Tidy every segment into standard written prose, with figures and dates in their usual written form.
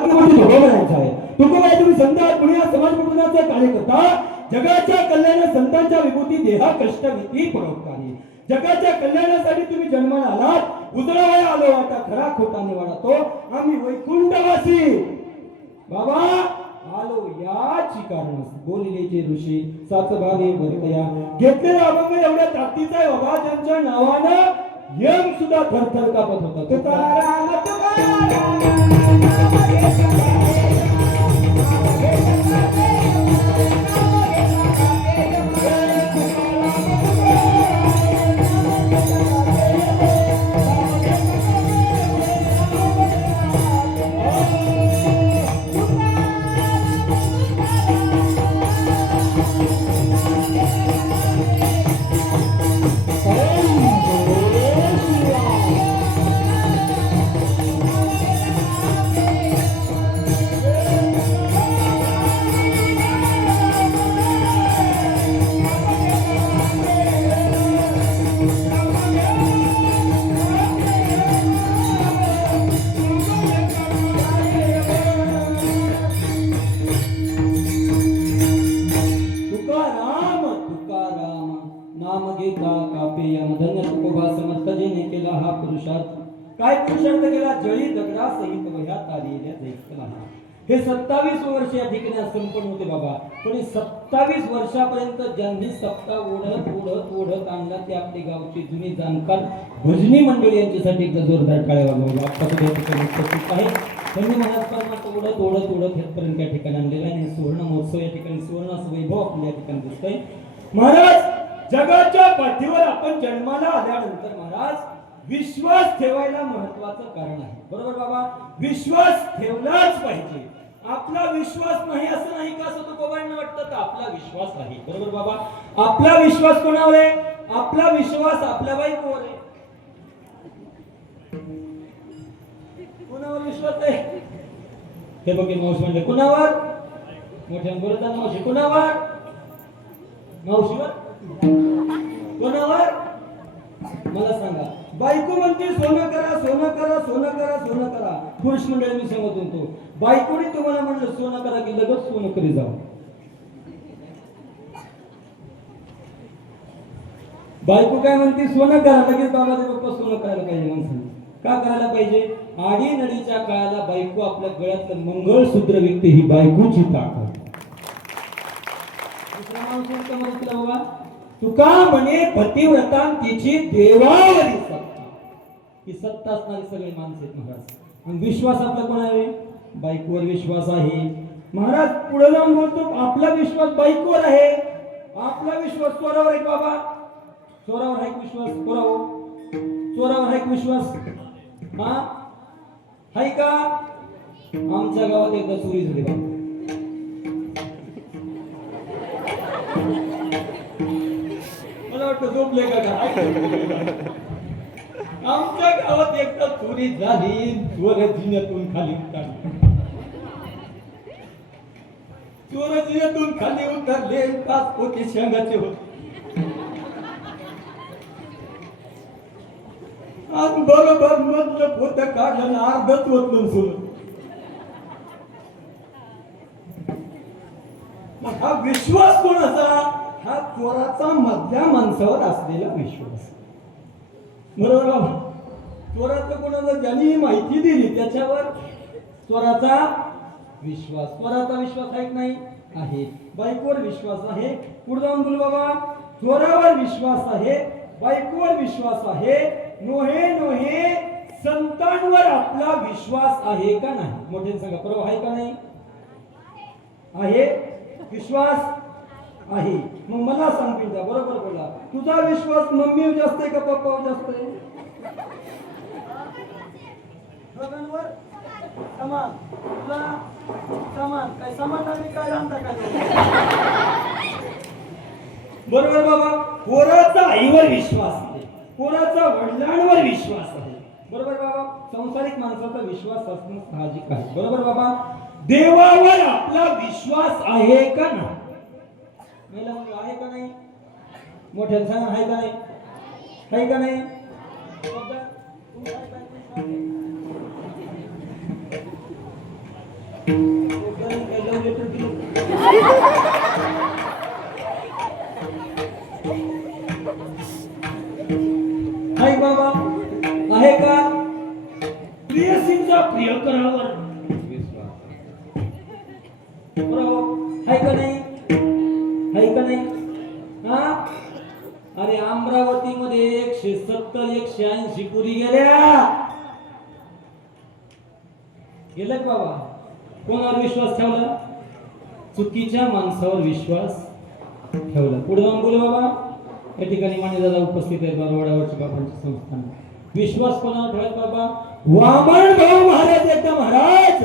तुकोबाई तुम्ही संत पुण्या समाज कुटुंबाचा कार्यकर्ता जगाच्या कल्याण संतांच्या विभूती देहा कष्ट भीती परोपकारी जगाच्या कल्याणासाठी तुम्ही जन्माला आलात उजळावया आलो आता खरा खोटा निवाडा तो आम्ही वैकुंठवासी बाबा आलो याची कारण बोललेचे ऋषी सातभावे भरतया घेतलेला अभंग एवढ्या ताकदीचा आहे बाबा ज्यांच्या नावानं यम सुद्धा थरथर कापत होता तुकाराम तुकाराम काय पुरुषार्थ केला जळी दगडा सहित वह्यात आलेल्या जैसला हे 27 वर्ष या ठिकाणी संपन्न होते बाबा पण 27 वर्षापर्यंत ज्यांनी सप्ताह ओढत ओढत ओढत आणला ते आपले गावचे जुने जाणकार भजनी मंडळी यांच्यासाठी एकदा जोरदार टाळ्या वाजवा आहे त्यांनी महाराज परमार्थ ओढत ओढत ओढत हेपर्यंत या ठिकाणी आणलेला आहे सुवर्ण महोत्सव या ठिकाणी सुवर्णाचं वैभव आपल्या या ठिकाणी दिसतंय महाराज जगाच्या पाठीवर आपण जन्माला आल्यानंतर महाराज विश्वास ठेवायला महत्वाचं कारण आहे बरोबर बाबा विश्वास ठेवलाच पाहिजे आपला विश्वास नाही असं नाही का असं तुकोबांना वाटतं तर आपला विश्वास आहे बरोबर बाबा आपला विश्वास कोणावर आहे आपला विश्वास आपल्या बायकोवर आहे कोणावर विश्वास आहे हे बघे मावशी म्हणले कोणावर मोठ्या बोलताना मावशी कोणावर मावशीवर कोणावर मला सांगा बायको म्हणते सोनं करा सोनं करा सोनं करा सोनं करा पुरुष मंडळी मी सांगत होतो बायकोने तुम्हाला म्हणलं सोनं करा की लगेच सोनं करी जाऊ बायको काय म्हणते सोनं करा लगेच बाबाचे पप्पा सोनं करायला पाहिजे माणसाने का करायला पाहिजे आडी नडीच्या काळाला बायको आपल्या गळ्यातलं मंगळसूत्र विकते ही बायकोची ताकद दुसरा माणूस म्हणतो मला बाबा तुका म्हणे पतिव्रता तिची देवावरी सत्ता ही सत्ता असणारी सगळे माणसं आहेत महाराज आणि विश्वास आपला कोण आहे बायकोवर विश्वास आहे महाराज पुढे जाऊन बोलतो आपला विश्वास बायकोवर आहे आपला विश्वास चोरावर आहे बाबा चोरावर आहे विश्वास चोरावर आहे विश्वास हा आहे का आमच्या गावात एकदा चोरी झाली बाबा झोपले का आमच्या गावात एकदा चोरी झाली चोर जिन्यातून खाली उतरले चोर जिन्यातून खाली उतरले 5 पोते शेंगाचे होते आज बरोबर मधलं पोत काढलं अर्धच ओतलं सोडलं हा विश्वास कोणाचा हा चोराचा मधल्या माणसावर असलेला विश्वास बरोबर बाबा चोराचं कोणाला ज्यांनी माहिती दिली त्याच्यावर चोराचा विश्वास आहे की नाही आहे बायकोवर विश्वास आहे पुढे जाऊन बोल बाबा चोरावर विश्वास आहे बायकोवर विश्वास आहे नोहे संतांवर आपला विश्वास आहे का नाही मोठे सांगा बरोबर आहे का नाही आहे विश्वास आहे मग मला सांग पिंजा बरोबर बोला तुझा विश्वास मम्मीवर जास्त आहे का पप्पावर जास्त आहे दोघांवर समान तुला समान काय समान आणि काय आणता काय बरोबर बाबा पोराचा आईवर विश्वास आहे पोराचा वडिलांवर विश्वास आहे बरोबर बाबा संसारिक माणसाचा विश्वास असणं साहजिक आहे बरोबर बाबा देवावर आपला विश्वास आहे का नाही महिला म्हणून आहे का नाही मोठ्या सांगा आहे का नाही आहे का नाही काय love letter दिलं? हाय बाबा आहे का प्रियसींचा प्रियकरावर हाय का नाही हाय का नाही हा अरे अमरावती मध्ये 170 180 पुरी गेल्या बाबा कोणावर विश्वास ठेवला चुकीच्या माणसावर विश्वास ठेवला पुढे जाऊन बोले बाबा या ठिकाणी मान्यदादा उपस्थित आहेत बारवाड्यावरच्या बाबांच्या संस्थान विश्वास कोणावर ठेवायचा बाबा वामन भाऊ महाराज एकदा महाराज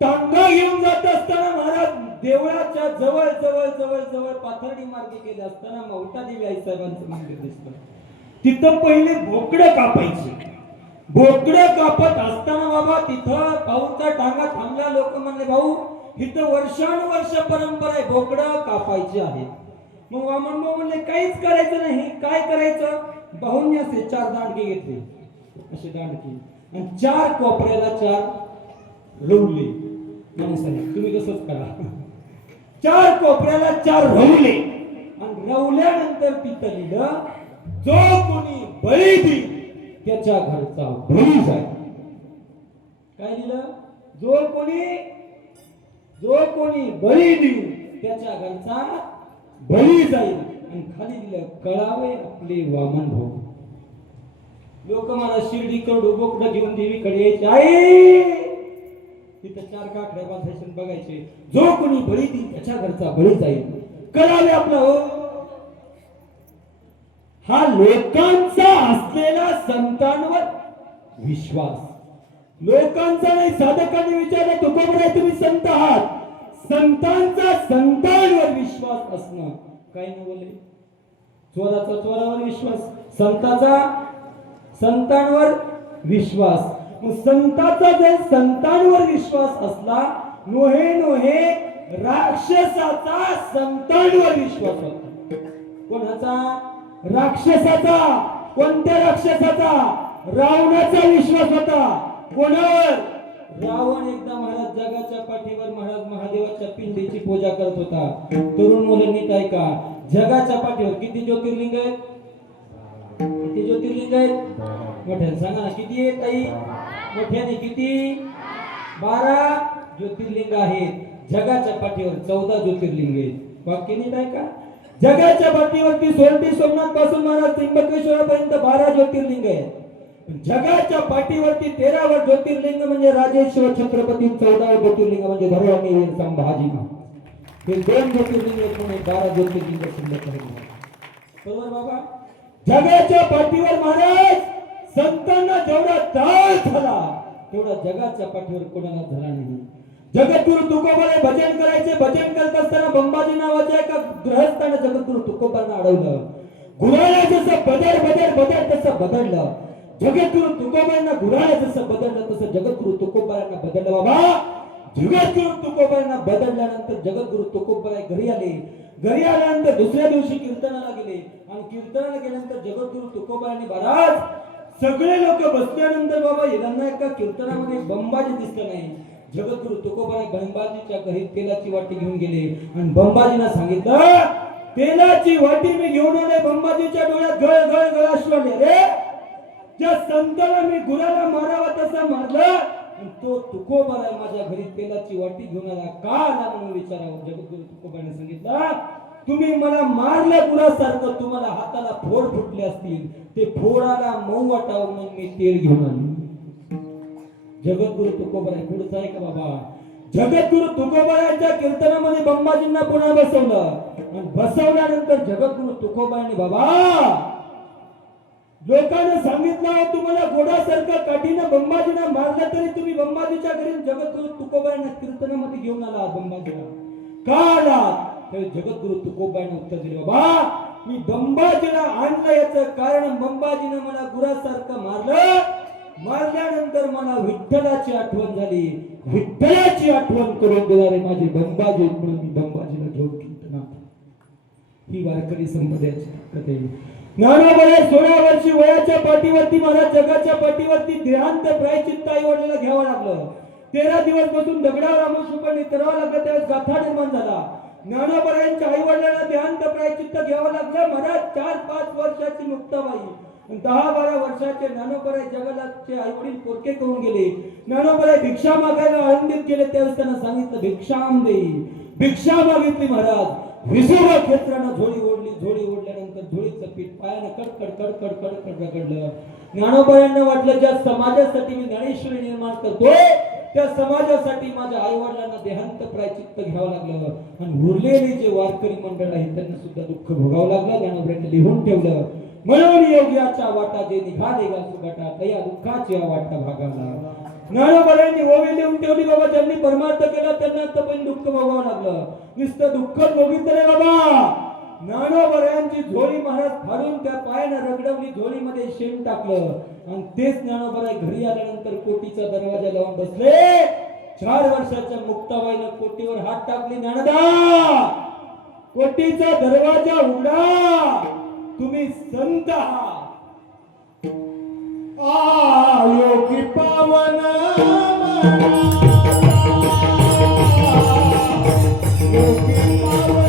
टांगा घेऊन जात असताना महाराज देवळाच्या जवळ जवळ जवळ जवळ पाथर्डी मार्गे गेले असताना मौटा देवी आई साहेबांचं मंदिर दिसलं तिथं पहिले बोकडं कापायचे बोकडं कापत असताना बाबा तिथं भाऊचा टांगा थांबला लोक म्हणले भाऊ इथं वर्षानुवर्ष परंपरा आहे बोकडं कापायची आहे मग वामन भाऊ म्हणले काहीच करायचं नाही काय करायचं भाऊंनी असे 4 दांडके घेतले असे दांडके आणि 4 कोपऱ्याला 4 रवले तुम्ही कसंच करा 4 कोपऱ्याला 4 रवले आणि रवल्यानंतर तिथं लिहिलं जो कोणी बळी देईल त्याच्या घरचा बळी जाईल काय लिहिलं जो कोणी बळी देईल त्याच्या घरचा बळी जाईल आणि खाली दिलं कळावे आपले वामन भाऊ लोक मला शिर्डी कडू बोकडं घेऊन देवीकडे यायचे आहे तिथं 4 काकड्या बांधायचे बघायचे जो कोणी बळी देईल त्याच्या घरचा बळी जाईल कळावे आपला हो हा लोकांचा असलेला संतांवर विश्वास लोकांचा नाही साधकांनी विचारलं तो कोण आहे तुम्ही संत आहात संतांचा संतांवर विश्वास असणं काय नाही बोले चोराचा चोरावर विश्वास संताचा संतांवर विश्वास मग संताचा जर संतांवर विश्वास असला नोहे राक्षसाचा संतांवर विश्वास होता कोणाचा राक्षसाचा कोणत्या राक्षसाचा रावणाचा विश्वास होता कोणावर रावण एकदा महाराज जगाच्या पाठीवर महाराज महादेवाच्या पिंडीची पूजा करत होता तरुण मुलांनी ऐका जगाच्या पाठीवर किती ज्योतिर्लिंग आहेत किती ज्योतिर्लिंग आहेत मोठ्याने सांगा ना किती आहेत ताई मोठ्याने किती 12 ज्योतिर्लिंग आहेत जगाच्या पाठीवर 14 ज्योतिर्लिंग आहेत वाक्य नीट ऐका जगाच्या पाठीवरती सोरटी सोमनाथ पासून महाराज त्र्यंबकेश्वरापर्यंत 12 ज्योतिर्लिंग आहेत जगाच्या पाठीवरती 13वर ज्योतिर्लिंग म्हणजे राजेश्वर छत्रपती 14वर ज्योतिर्लिंग म्हणजे धर्मवीर संभाजी हे 2 ज्योतिर्लिंग म्हणून 12 ज्योतिर्लिंग शिल्लक आहेत बरोबर बाबा जगाच्या पाठीवर महाराज संतांना जेवढा त्रास झाला तेवढा जगाच्या पाठीवर कोणाला झाला नाही जगद्गुरु तुकोबाने भजन करायचे भजन करत असताना बंबाजी नावाच्या एका गृहस्थाने जगद्गुरु तुकोबांना अडवलं गुराला जसं बदल तसं बदललं जगद्गुरु तुकोबांना गुराला जसं बदललं तसं जगद्गुरु तुकोबांना बदललं बाबा जगद्गुरु तुकोबांना बदलल्यानंतर जगद्गुरु तुकोबाई घरी आल्यानंतर दुसऱ्या दिवशी कीर्तनाला गेले आणि कीर्तनाला गेल्यानंतर जगद्गुरु तुकोबांनी महाराज सगळे लोक बसल्यानंतर बाबा यांना एका कीर्तनामध्ये बंबाजी दिसलं नाही जगद्गुरु तुकोबाई बंबाजीच्या घरी तेलाची वाटी घेऊन गेले आणि बंबाजींना सांगितलं तेलाची वाटी मी घेऊन आले बंबाजीच्या डोळ्यात गळ अश्रू आले रे ज्या संताला मी गुराला मारावा तसा मारलं तो तुकोबाई माझ्या घरी तेलाची वाटी घेऊन आला का आला म्हणून विचारावं जगद्गुरु तुकोबाईने सांगितलं तुम्ही मला मारलं गुरासारखं तुम्हाला हाताला फोड फुटले असतील ते फोडाला मऊ वाटावं म्हणून मी तेल घेऊन आलो जगद्गुरु तुकोबाई पुढचं आहे का बाबा जगद्गुरु तुकोबाईच्या कीर्तनामध्ये बंबाजींना पुन्हा बसवलं आणि बसवल्यानंतर जगद्गुरु तुकोबाईने बाबा लोकांना सांगितलं तुम्हाला घोडासारखा काठीनं बंबाजींना मारलं तरी तुम्ही बंबाजीच्या घरी जगद्गुरु तुकोबाईंना कीर्तनामध्ये घेऊन आला बंबाजीला का आला तर जगद्गुरु तुकोबाईंना उत्तर दिले बाबा मी बंबाजीला आणलं याचं कारण बंबाजीनं मला गुरासारखं मारल्यानंतर मला विठ्ठलाची आठवण झाली विठ्ठलाची आठवण करून देणारे माझे बंबाजी म्हणून मी बंबाजीला घेऊन कीर्तनात ही वारकरी संप्रदायाची ताकद आहे ज्ञानोबा 16 वर्षी वयाच्या पाठीवरती मला जगाच्या पाठीवरती देहांत प्रायचित्त आई वडिलांना घ्यावं लागलं 13 दिवस बसून दगडावर आमुषपणे करावं लागलं, त्यावेळेस गाथा निर्माण झाला. ज्ञानोबरायांच्या आई वडिलांना देहांत प्रायचित्त घ्यावं लागलं. महाराज 4-5 वर्षाची मुक्ताबाई, 10-12 वर्षाचे ज्ञानोबराय जगलाचे आई वडील पोरके करून गेले. ज्ञानोबराय भिक्षा मागायला आळंदीत गेले. त्यावेळेस त्यांना सांगितलं भिक्षाम दे. भिक्षा मागितली महाराज. विसोबा क्षेत्रानं झोळी ओढली. झोळी ओढल्यानंतर झोळीचं पीठ पायानं कडकड कडकड कडकड रगडलं. ज्ञानोबरायांना वाटलं ज्या समाजासाठी मी ज्ञानेश्वरी निर्माण करतोय त्या समाजासाठी माझ्या आई वडिलांना देहांत प्रायचित्त घ्यावं लागलं. आणि उरलेले जे वारकरी मंडळ आहे त्यांना सुद्धा दुःख भोगावं लागलं. ज्ञानोबरायांनी लिहून ठेवलं, म्हणून योग्याच्या वाटा जे निघाले गा सुगाटा, तया दुःखाची वाटा भागाला. ज्ञानोबरायांनी ओवी लिहून ठेवली, बाबा ज्यांनी परमार्थ केला त्यांना तर पण दुःख भोगावं लागलं. नुसतं दुःख भोगितलं रे बाबा. ज्ञानोबरायांची झोळी महाराज फाडून त्या पायानं रगडवली, झोळीमध्ये शेण टाकलं. आणि तेच ज्ञानोबराय घरी आल्यानंतर कोटीचा दरवाजा लावून बसले. 4 वर्षाच्या मुक्ताबाईनं कोटीवर हात टाकले, ज्ञानदा कोटीचा दरवाजा उघडा, तुम्ही संत आहात. योगी पावन योगी पावन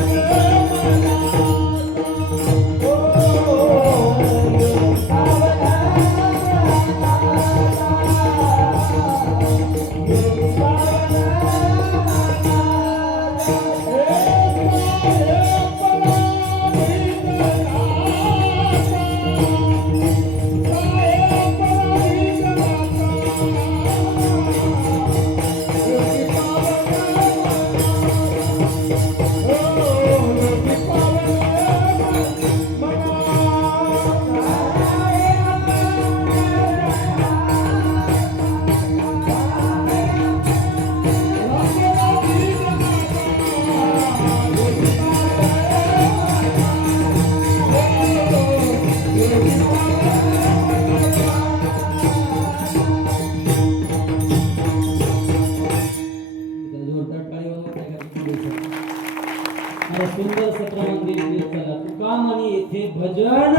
सुंदर सत्र मंदिर चला तुका म्हणे येथे भजन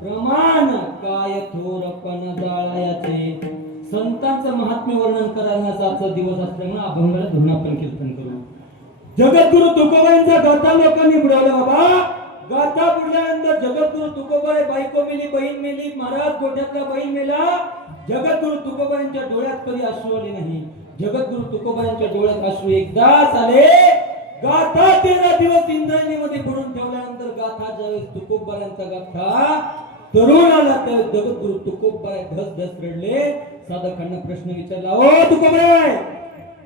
प्रमाण काय थोरपण जाळायाचे. संतांचं महात्म्य वर्णन करण्याचा आजचा दिवस असल्यामुळे अभंगाला धरून आपण कीर्तन करू. जगद्गुरु तुकोबांचा गाथा लोकांनी बुडवला बाबा. गाथा बुडल्यानंतर जगद्गुरु तुकोबाई बायको मेली, बहीण मेली, महाराज गोठ्यातला बैल मेला. जगद्गुरु तुकोबांच्या डोळ्यात कधी अश्रू आले नाही. जगद्गुरु तुकोबांच्या डोळ्यात अश्रू एकदाच आले. गाथा 13 दिवस इंद्रायणीमध्ये बुडून ठेवल्यानंतर गाथा ज्यावेळेस तुकोबारायांचा गाथा तरुण आला त्यावेळेस जगद्गुरु तुकोबाराय धस धस रडले. साधकांना प्रश्न विचारला, ओ तुकोबाराय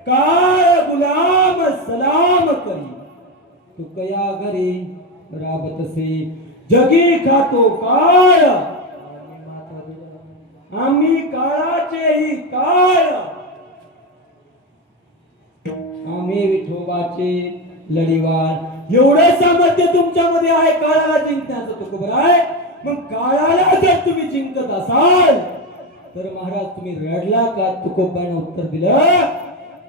काय गुलाम सलाम करी, तू कया घरी राबतसे, जगी खातो काळ, आम्ही काळाचेही काळ, आम्ही विठोबाचे लढीवार. एवढं सामर्थ्य तुमच्यामध्ये आहे काळाला जिंकण्याचं तुकोबाराय. मग काळाला जर तुम्ही जिंकत असाल तर महाराज तुम्ही रडला का? तुकोबाने उत्तर दिलं,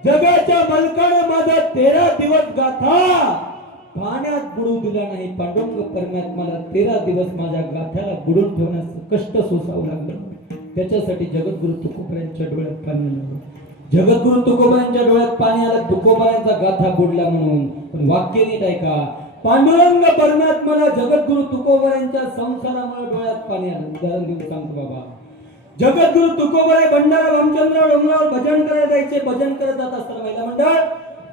जगाच्या मालकाने माझा 13 दिवस गाथा पाण्यात बुडू दिला नाही. पांडुरंग परमात्म्याला 13 दिवस माझ्या गाथ्याला बुडून ठेवण्याचं कष्ट सोसावं लागलं. त्याच्यासाठी जगद्गुरु तुकोबारायांच्या डोळ्यात पाणी आलं. जगद्गुरु तुकोबारायांच्या डोळ्यात पाणी आलं तुकोबारायांचा गाथा बुडला म्हणून. पण वाक्य नीट ऐका, पांडुरंग परमात्म्याला जगद्गुरु तुकोबारायांच्या संसारामुळे डोळ्यात पाणी आलं. उदाहरण देऊन सांगतो बाबा. जगद्गुरु तुकोबाराय भंडारा रामचंद्र डोंगरावर भजन करायला जायचे. भजन करत जात असताना महिला मंडळ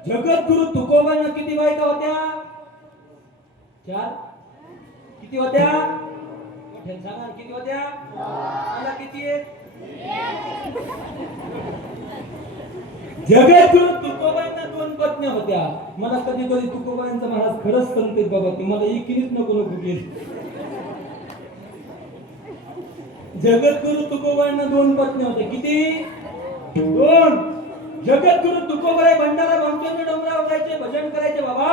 जगद्गुरु तुकोबांना किती बायका होत्या? 4. किती होत्या? सांगा किती होत्या? मला किती आहे? जगद्गुरु तुकोबांना 2 पत्न्या होत्या. मला कधी कधी तुकोबांचा महाराज खरंच सांगते बाबा की मला एकीनेच नको गेली. जगद्गुरु तुकोबांना 2 पत्न्या होत्या. किती? 2. जगद्गुरु तुकोबाई भंडारा रामचंद्र डोंगरावर जायचे, भजन करायचे बाबा.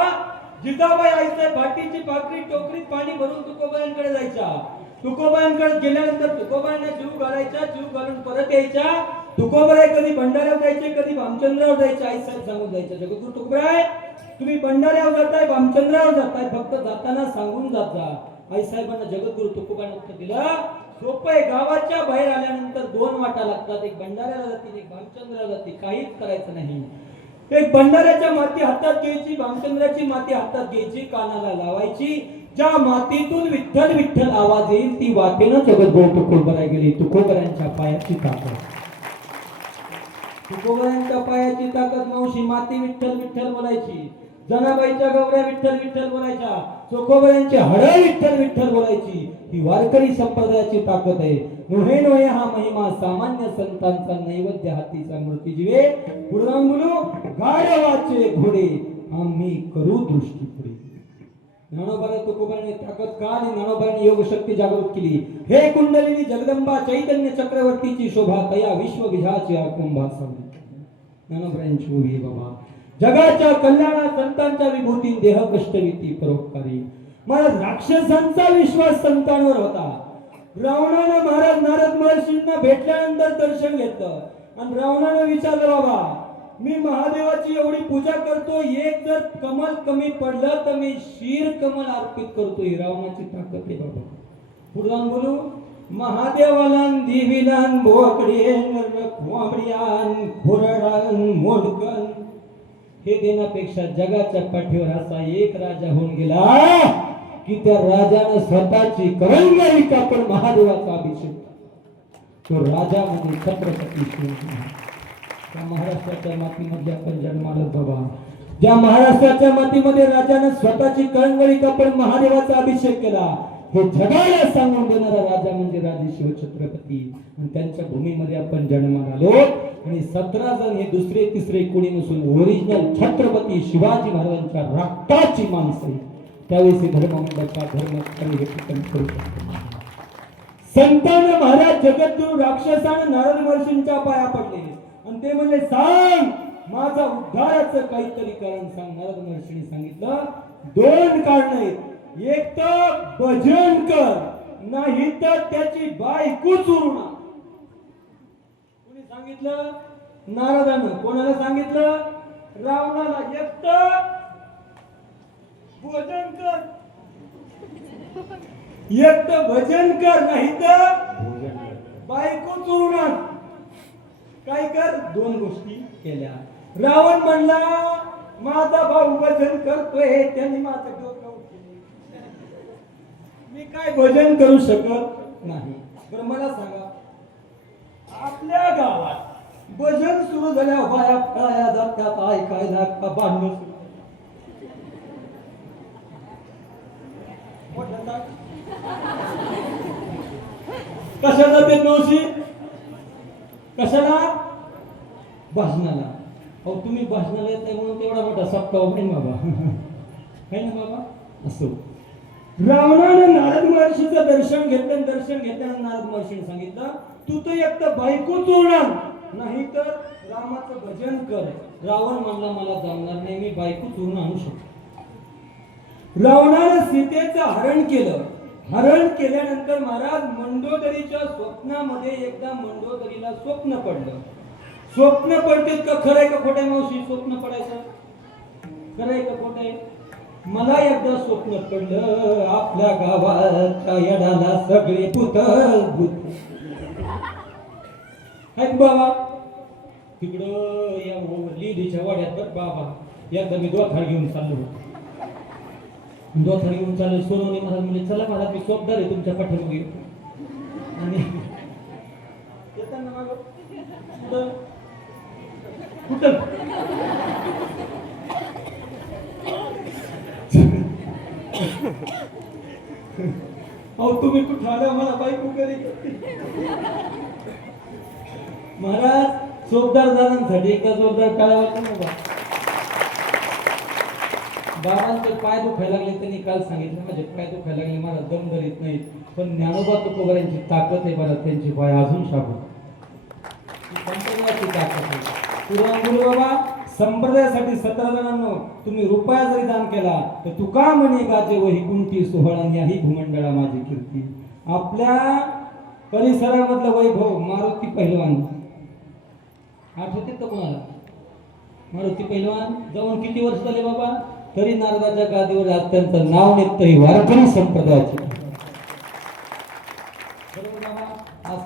जिजाबाई आईसाहेब भाटीची भाकरी टोकरीत पाणी भरून तुकोबाईंकडे जायच्या. तुकोबाईंकडे गेल्यानंतर तुकोबाईंना जीव घालायचा, जीव घालून परत यायच्या. तुकोबाई कधी भंडाऱ्यावर जायचे, कधी भामचंद्रावर जायचे. आईसाहेब सांगून जायचे, जगद्गुरु तुकोबाई तुम्ही भंडाऱ्यावर जाताय, भामचंद्रावर जाताय, फक्त जाताना सांगून जात जा. आईसाहेबांना जगद्गुरु तुकोबाईंनी उत्तर दिलं, सोपं आहे. गावाच्या बाहेर आल्यानंतर 2 वाटा लागतात. एक भंडाऱ्याला जातील, एक भामचंद्राला जातील. काहीच करायचं नाही. एक भंडाऱ्याच्या माती हातात घ्यायची, भामचंद्राची माती हातात घ्यायची, कानाला लावायची. ज्या मातीतून विठ्ठल विठ्ठल आवाज येईल ती वाटेनं जगद्गुरु तुकोबराय गेली. तुकोबरायांच्या पायाची ताकद, तुकोबरायांच्या पायाची ताकद. मावशी माती विठ्ठल विठ्ठल बोलायची, जनाबाईच्या गवऱ्या विठ्ठल विठ्ठल बोलायच्या, चोखोबरायांची हडं विठ्ठल विठ्ठल बोलायची. ही वारकरी संप्रदायाची ताकद आहे. नोहे नोहे हा महिमा सामान्य संतांचा नैवेद्य हातीचा मूर्ती जीवे. पुढरांगुलू गाढवाचे घोडे आम्ही करू दृष्टी पुढे. ज्ञानोबाने तुकोबाने ताकद काल ज्ञानोबाने योग शक्ती जागृत केली. हे कुंडलिनी जगदंबा चैतन्य चक्रवर्तीची शोभा तया विश्व विधाची कुंभा सावली. ज्ञानोबांची उभी बाबा जगाच्या कल्याणात संतांच्या विभूती देह कष्टविती परोपकारी. महाराज राक्षसांचा विश्वास संतांवर होता. रावणानं महाराज नारद महर्षींना भेटल्यानंतर दर्शन घेतलं आणि रावणानं विचारलं बाबा मी महादेवाची एवढी पूजा करतो, एक जर कमल कमी पडलं तर मी शीर कमल अर्पित करतो. ही रावणाची ताकद आहे बाबा. पुढे बोलू महादेवालान देवीलान बोकडेन कोंबड्यान घोरडान मोडकन हे देण्यापेक्षा जगाच्या पाठीवर असा एक राजा होऊन गेला की त्या राजाने स्वतःची करंगळी कापून महादेवाचा अभिषेक. तो राजा म्हणजे छत्रपती शिवाजी. त्या महाराष्ट्राच्या मातीमध्ये आपण जन्माला बाबा, ज्या महाराष्ट्राच्या मातीमध्ये राजाने स्वतःची करंगळी कापून महादेवाचा अभिषेक केला, हे जगाला सांगून देणारा राजा म्हणजे राजे शिवछत्रपती. आणि त्यांच्या भूमीमध्ये आपण जन्माला आलो. आणि 17 जण हे दुसरे तिसरे कोणी नसून ओरिजिनल छत्रपती शिवाजी महाराजांच्या रक्ताची माणसं. त्यावेळेस धर्ममंडळाचा धर्म करू शकतो. संतान महाराज जगद्गुरु राक्षसाने नारद महर्षींच्या पाया पडले आणि ते म्हणले सांग माझा उद्धाराचं काहीतरी कारण सांग. नारद महर्षींनी सांगितलं 2 कारण आहेत. एक तर भजन कर, नाही तर त्याची बायको चोरून आण. कोणी सांगितलं? नारदानं. कोणाला सांगितलं? रावणाला. एक तर भजन कर, एक तर भजन कर, नाही तर बायको चोरून आण. काय कर? 2 गोष्टी केल्या. रावण म्हणला माझा भाऊ भजन करतोय, त्यांनी माझं डोकं उठवलं, मी काय भजन करू शकत नाही. बरं मला सांगा आपल्या गावात भजन सुरू झाल्या बाया फळाया जातात ऐकायला का भांडण कशाला जाते मावशी? कशाला? भाषणाला. अहो तुम्ही भाषणाला येत नाही म्हणून तेवढा मोठा सप्ताह नाही बाबा. है ना बाबा? असो. रावणानं नारद महर्षीचं दर्शन घेतलं. दर्शन घेतल्यानं नारद महर्षीने सांगितलं तू तर एक तर बायको चोरणार, नाही तर रामाचं भजन कर. रावण म्हणला मला जमणार नाही, मी बायको चोरून आणू शकतो. रावणानं सीतेचं हरण केलं. हरण केल्यानंतर महाराज मंडोदरीच्या स्वप्नामध्ये एकदा मंडोदरीला स्वप्न पडलं. स्वप्न पडते का खरंय का खोटं मावशी? स्वप्न पडायचं खरंय का खोटं? मला एकदा स्वप्न पडलं आपल्या गावाच्या येडाला सगळे भूत आहेत बाबा. तिकडं या लिडीच्या वाड्यात बाबा एकदा मी दोथाड घेऊन चाललो. दोथाड घेऊन चाललो. सोनवणे महाराज म्हणजे चला महाराज मी स्वप्नदार आहे तुमच्या पाठीमागे. आणि येताना मागं कुठं अहो तुम्ही कुठं आला? मला बायको घरी महाराज चोपदार दारांसाठी एका जोरदार टाळ्या वाजवू नका. बाबांचे पाय दुखायला लागले. त्यांनी काल सांगितलं माझे पाय दुखायला लागले, मला दम धरीत नाही. पण ज्ञानोबा तुकोबारांची ताकद आहे बरं, त्यांचे पाय अजून शाबूत. संप्रदायाची ताकद आहे. पुराण बाबा संप्रदायासाठी 17 जणांनो तुम्ही रुपया जरी दान केला तर तुका म्हणे गाजे वही कुंती सोहळा याही भूमंडळा माझी कीर्ती. आपल्या परिसरामधलं वैभव मारुती पहिलवान आठवते तर कोणाला? मारुती पहिलवान जाऊन किती वर्ष झाले बाबा? तरी नारदाच्या गादीवर अत्यंत नाव निघतं. ही वारकरी संप्रदायाची.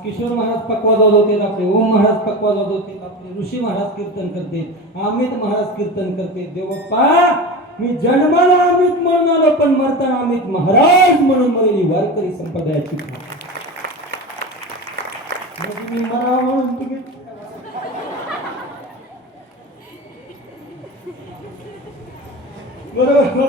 किशोर महाराज पकवाज होते, आपले ओम महाराज पकवाज होते, आपले ऋषी महाराज कीर्तन करते, अमित महाराज कीर्तन करते. देवप्पा मी जन्माला अमित म्हणून आलो, पण मरताना अमित महाराज म्हणून मरेली वारकरी संप्रदायाची. मी मरावा म्हणून तुम्ही बरोबर.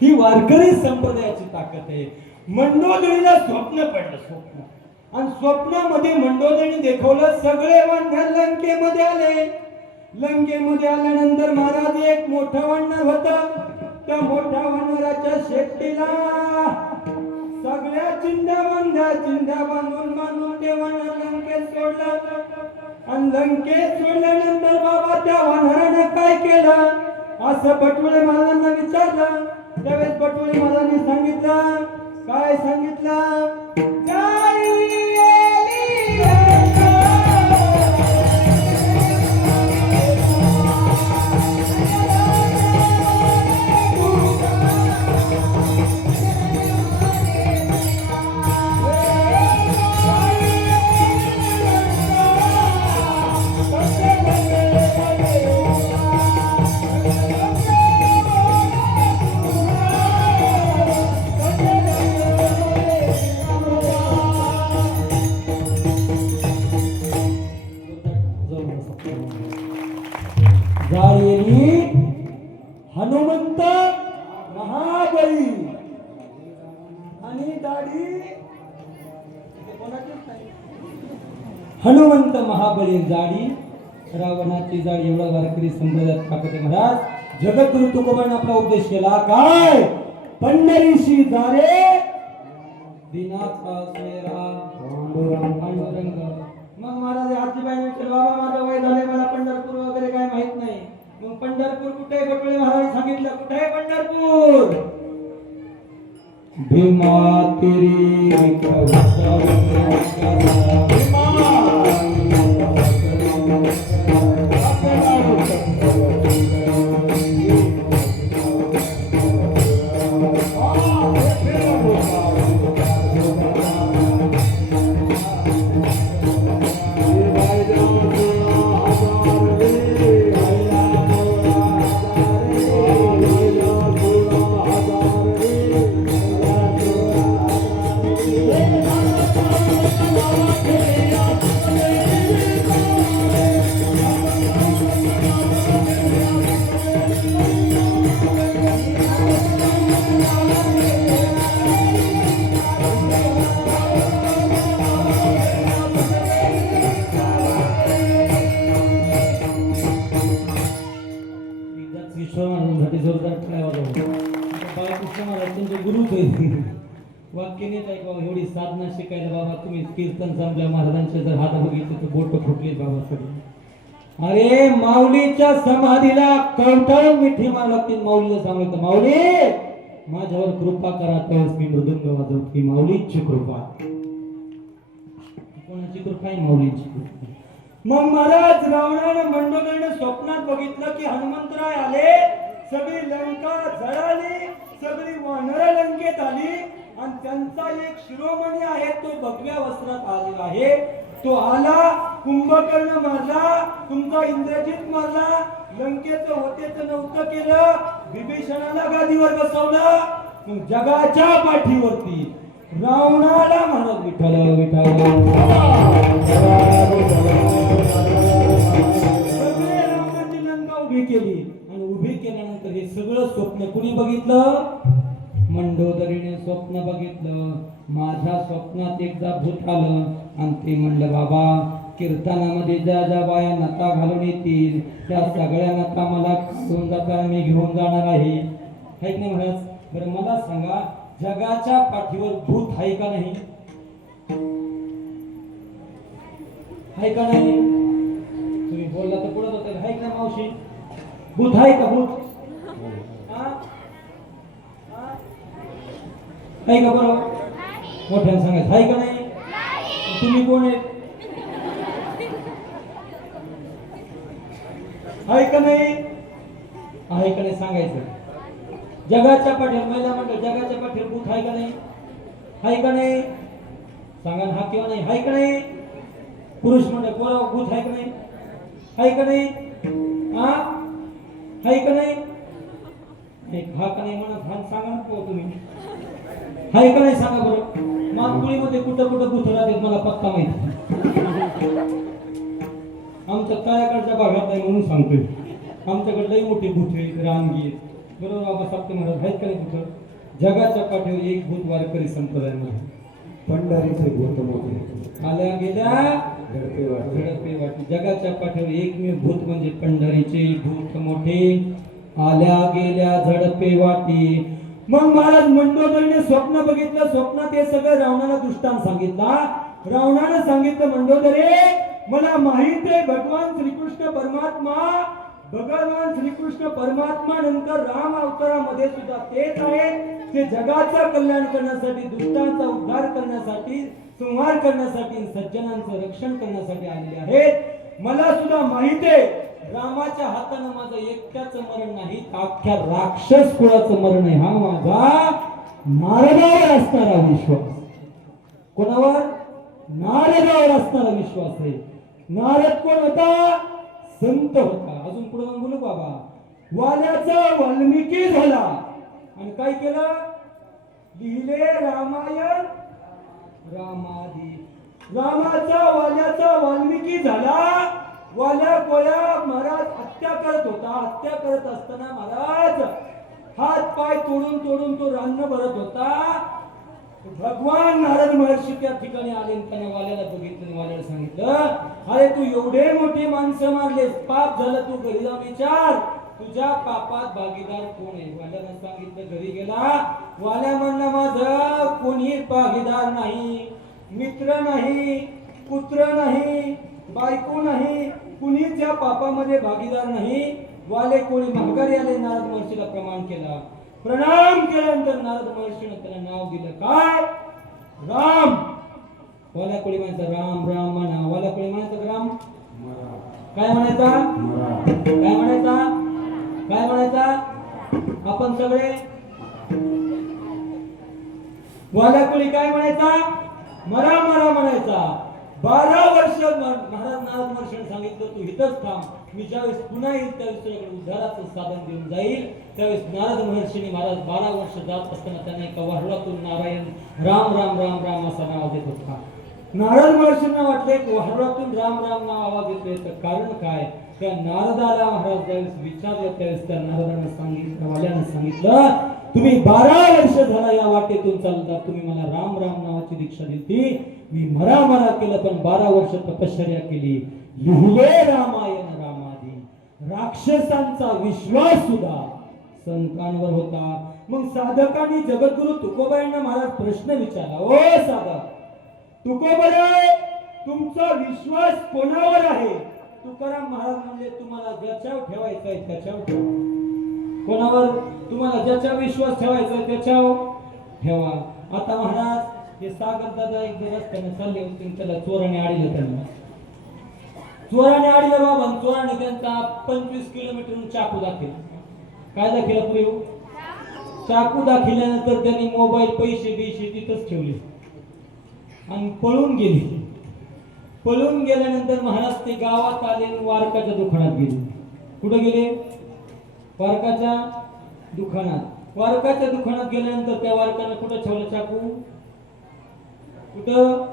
ही वारकरी संप्रदायाची ताकद आहे. मंडोदरीला स्वप्न पडलं, स्वप्न, आणि स्वप्नामध्ये मंडोदरीने दाखवलं सगळे वानर लंकेमध्ये आले. लंकेमध्ये आल्यानंतर महाराज एक मोठं वानर होतं. त्या मोठ्या वानराच्या शेपटीला सगळ्या चिंध्या बांधून ते वानर लंकेत सोडलं. आणि लंकेत सोडल्यानंतर बाबा त्या वानराने काय केलं असं बटवळे महाराजांना विचारलं. त्यावेळेस बटवळे महाराजांनी सांगितलं, काय सांगितलं, हनुमंत महाबली आणि दाढी हनुमंत महाबली जाडी, रावणाची जाडी. एवढा वारकरी संप्रदायात ताकद आहे. महाराज जगद्गुरु तुकोबांनी आपला उपदेश केला काय, पंढरीशी जारे दिनाचा सोयरा पांडुरंग. मग महाराज आजीबाई म्हटलं, बाबा माझं वय झाले, मला पंढरपूर वगैरे काय माहित नाही. मग पंढरपूर कुठे आहे? बटवळे महाराज सांगितलं, कुठे आहे पंढरपूर? भीमा तेरी वाक्य नाही काय बाबा, एवढी साधना शिकायला बाबा तुम्ही कीर्तन संपल्या महाराजांचे जर हात बघितले तर बोट फुटले बाबा सगळे. अरे माऊलीच्या समाधीला कवटाळून मिठी मार लागतील. माऊलीला सांगितलं, माऊली माझ्यावर कृपा करा, त्यावेळेस मी मृदुंग वाजवतो. माऊलीची कृपा. कोणाची कृपा आहे? माऊलीची कृपा. मग महाराज रावणाने मंडोदरीने स्वप्नात बघितलं की हनुमंतराय आले, सगळी लंका जळाली, सगळी वानरं लंकेत आली, आणि त्यांचा एक शिरोमणी आहे तो भगव्या वस्त्रात आलेला आहे. तो आला, कुंभकर्ण मारला, तुमचा इंद्रजित मारला, लंकेचं होतेच नव्हतं केलं, विभीषणाला गादीवर बसवलं. मग जगाच्या पाठीवरती रावणाला महाराज विठ्ठल विठ्ठल सगळे रावणाची लंका उभी केली. आणि उभी केल्यानंतर हे सगळं स्वप्न कुणी बघितलं? मंडोदरीने स्वप्न बघितलं. माझ्या स्वप्नात एकदा भूत आलं आणि ते म्हणलं, बाबा कीर्तनामध्ये ज्या ज्या बाया नता घालून येतील त्या सगळ्या नता मला घेऊन जाता, मी घेऊन जाणार आहे. है की नाही महाराज? बरं मला सांगा, जगाच्या पाठीवर भूत आहे का नाही? आहे का नाही? तुम्ही बोलला तर पुढे होते. आहे का मावशी? भूत आहे का? भूत आहे का? बरोबर मोठ्याने सांगायचं. आहे का नाही? तुम्ही कोण आहे? आहे का नाही? आहे का नाही सांगायचं. जगाच्या पाठीवर महिला म्हणतो, जगाच्या पाठीवर भूत आहे का नाही? आहे का नाही? सांगा ना, हा किंवा नाही? हाय का नाही? पुरुष म्हणतात पोरा भूत हाय का नाही? हाय का नाही? हा हाय का नाही? हा का नाही म्हणत हा सांगा ना पोर तुम्ही. हाय का नाही सांगा बरं. मातपुळीमध्ये कुठं कुठं भूत राहते मला पत्ता माहिती. आमच्या तळ्याकडच्या भागात नाही म्हणून सांगतोय. आमच्याकडे लई मोठी भूत आहेत, रानगी आहेत. बरोबर बाबा सप्त म्हणत आहेत का नाही भूत? जगाच्या पाठीवर एक भूत वारकरी संप्रदायामध्ये पंढरीचे भूत मोठे आल्या गेल्या घडते वाटे. झडपे वाटे. जगाच्या पाठीवर एकमेव भूत म्हणजे पंढरीचे भूत मोठे आल्या गेल्या झडपे वाटे. मग महाराज मंडोदरीने स्वप्न बघितलं. स्वप्नात हे सगळं रावणाला दृष्टांत सांगितला. रावणाने सांगितलं मंडोदरे मला माहित आहे भगवान श्रीकृष्ण परमात्मा नंतर राम अवतारामध्ये सुद्धा तेच आहे. ते जगाचं कल्याण करण्यासाठी, दुष्टांचा उद्धार करण्यासाठी, संहार करण्यासाठी, सज्जनांचं रक्षण करण्यासाठी आलेले आहेत. मला सुद्धा माहित आहे रामाच्या हातानं माझं एकट्याचं मरण नाही, अख्ख्या राक्षस कुळाचं मरण आहे. हा माझा नारदावर असणारा विश्वास. कोणावर? नारदावर असणारा विश्वास आहे. नारद कोण होता? संत होता. अजून पुढे मग बोलू बाबा. वाल्याचा वाल्मिकी झाला आणि काय केलं? लिहिले रामायण रामादी. रामाचा वाल्याचा वाल्मिकी झाला. वाल्या कोया महाराज हत्या करत होता. हत्या करत असताना महाराज हात पाय तोडून तोडून तो रान्न भरत होता. भगवान नारद महर्षी त्या ठिकाणी आले. त्यांना वाल्याला बघितलं. वाल्याला सांगितलं अरे तू एवढे मोठे माणसं मारलेस, पाप झालं, तू घरी जाऊन विचार तुझ्या पापात भागीदार कोण आहे. वाल्यानं सांगितलं. घरी गेला. वाल्या म्हणला माझं कोणी भागीदार नाही, मित्र नाही, पुत्र नाही, बायको नाही, कुणीच या पापामध्ये भागीदार नाही. वाले कोणी माघारी आले. नारद महर्षीला प्रमाण केला. प्रणाम केल्यानंतर नारद महर्षीने त्याला नाव दिलं काय? राम. वाल्या कोणी म्हणायचं राम राम म्हणा. वाल्या कोणी म्हणायचं राम काय म्हणायचा? काय म्हणायचा? काय म्हणायचा? आपण सगळे वाल्या कोणी काय म्हणायचा? मरा मरा म्हणायचा. 12 वर्ष महाराज नारद महर्षीने सांगितलं तू इथंच थांब. मी ज्यावेळेस पुन्हा येईल त्यावेळेस तुझ्याकडे उद्धाराचं साधन देऊन जाईल. त्यावेळेस नारद महर्षीने महाराज 12 वर्ष जात असताना त्यांना एका वारुळातून नारायण राम राम राम राम असा नाव देत होता. नारद महर्षींना वाटले की वारुळातून राम राम नाव आवाज येतोय तर कारण काय? त्या नारदाला महाराज ज्यावेळेस विचारलं त्यावेळेस त्या नारदानं सांगितलं, वाल्यानं सांगितलं तुम्ही 12 वर्ष झाला या वाटेतून चालता. तुम्ही मला राम राम नावाची दीक्षा दिली. मी मरा मरा केलं पण 12 वर्ष तपश्चर्या केली. लिहिले रामायण रामादी. राक्षसांचा विश्वास सुद्धा संतांवर होता. मग साधकांनी जगद्गुरु तुकोबांना महाराज प्रश्न विचारला. ओ साधक तुकोबरे तुमचा विश्वास कोणावर आहे? तुकाराम महाराज म्हणले तुम्हाला ज्याच्यावर ठेवायचा आहे त्याच्यावर ठेवा. कोणावर? तुम्हाला ज्याच्यावर विश्वास ठेवायचा आहे त्याच्यावर ठेवा. आता महाराज हे सागर दादा एक रस्त्याने चालले होते. त्याला चोराने आडीलं. त्यांना चोराने आडीलं बाबा. चोराने त्यांचा 25 किलोमीटरहून चाकू दाखवला. काय दाखवलं पुढे? चाकू दाखवल्यानंतर त्यांनी मोबाईल पैसे बिशे तिथंच ठेवले आणि पळून गेले. पळून गेल्यानंतर महाराज ते गावात आले. वारकाच्या दुकानात गेले. कुठे गेले? वारकाच्या दुकानात. वारकाच्या दुकानात गेल्यानंतर त्या वारकाने कुठं ठेवलं चाकू? कुठं?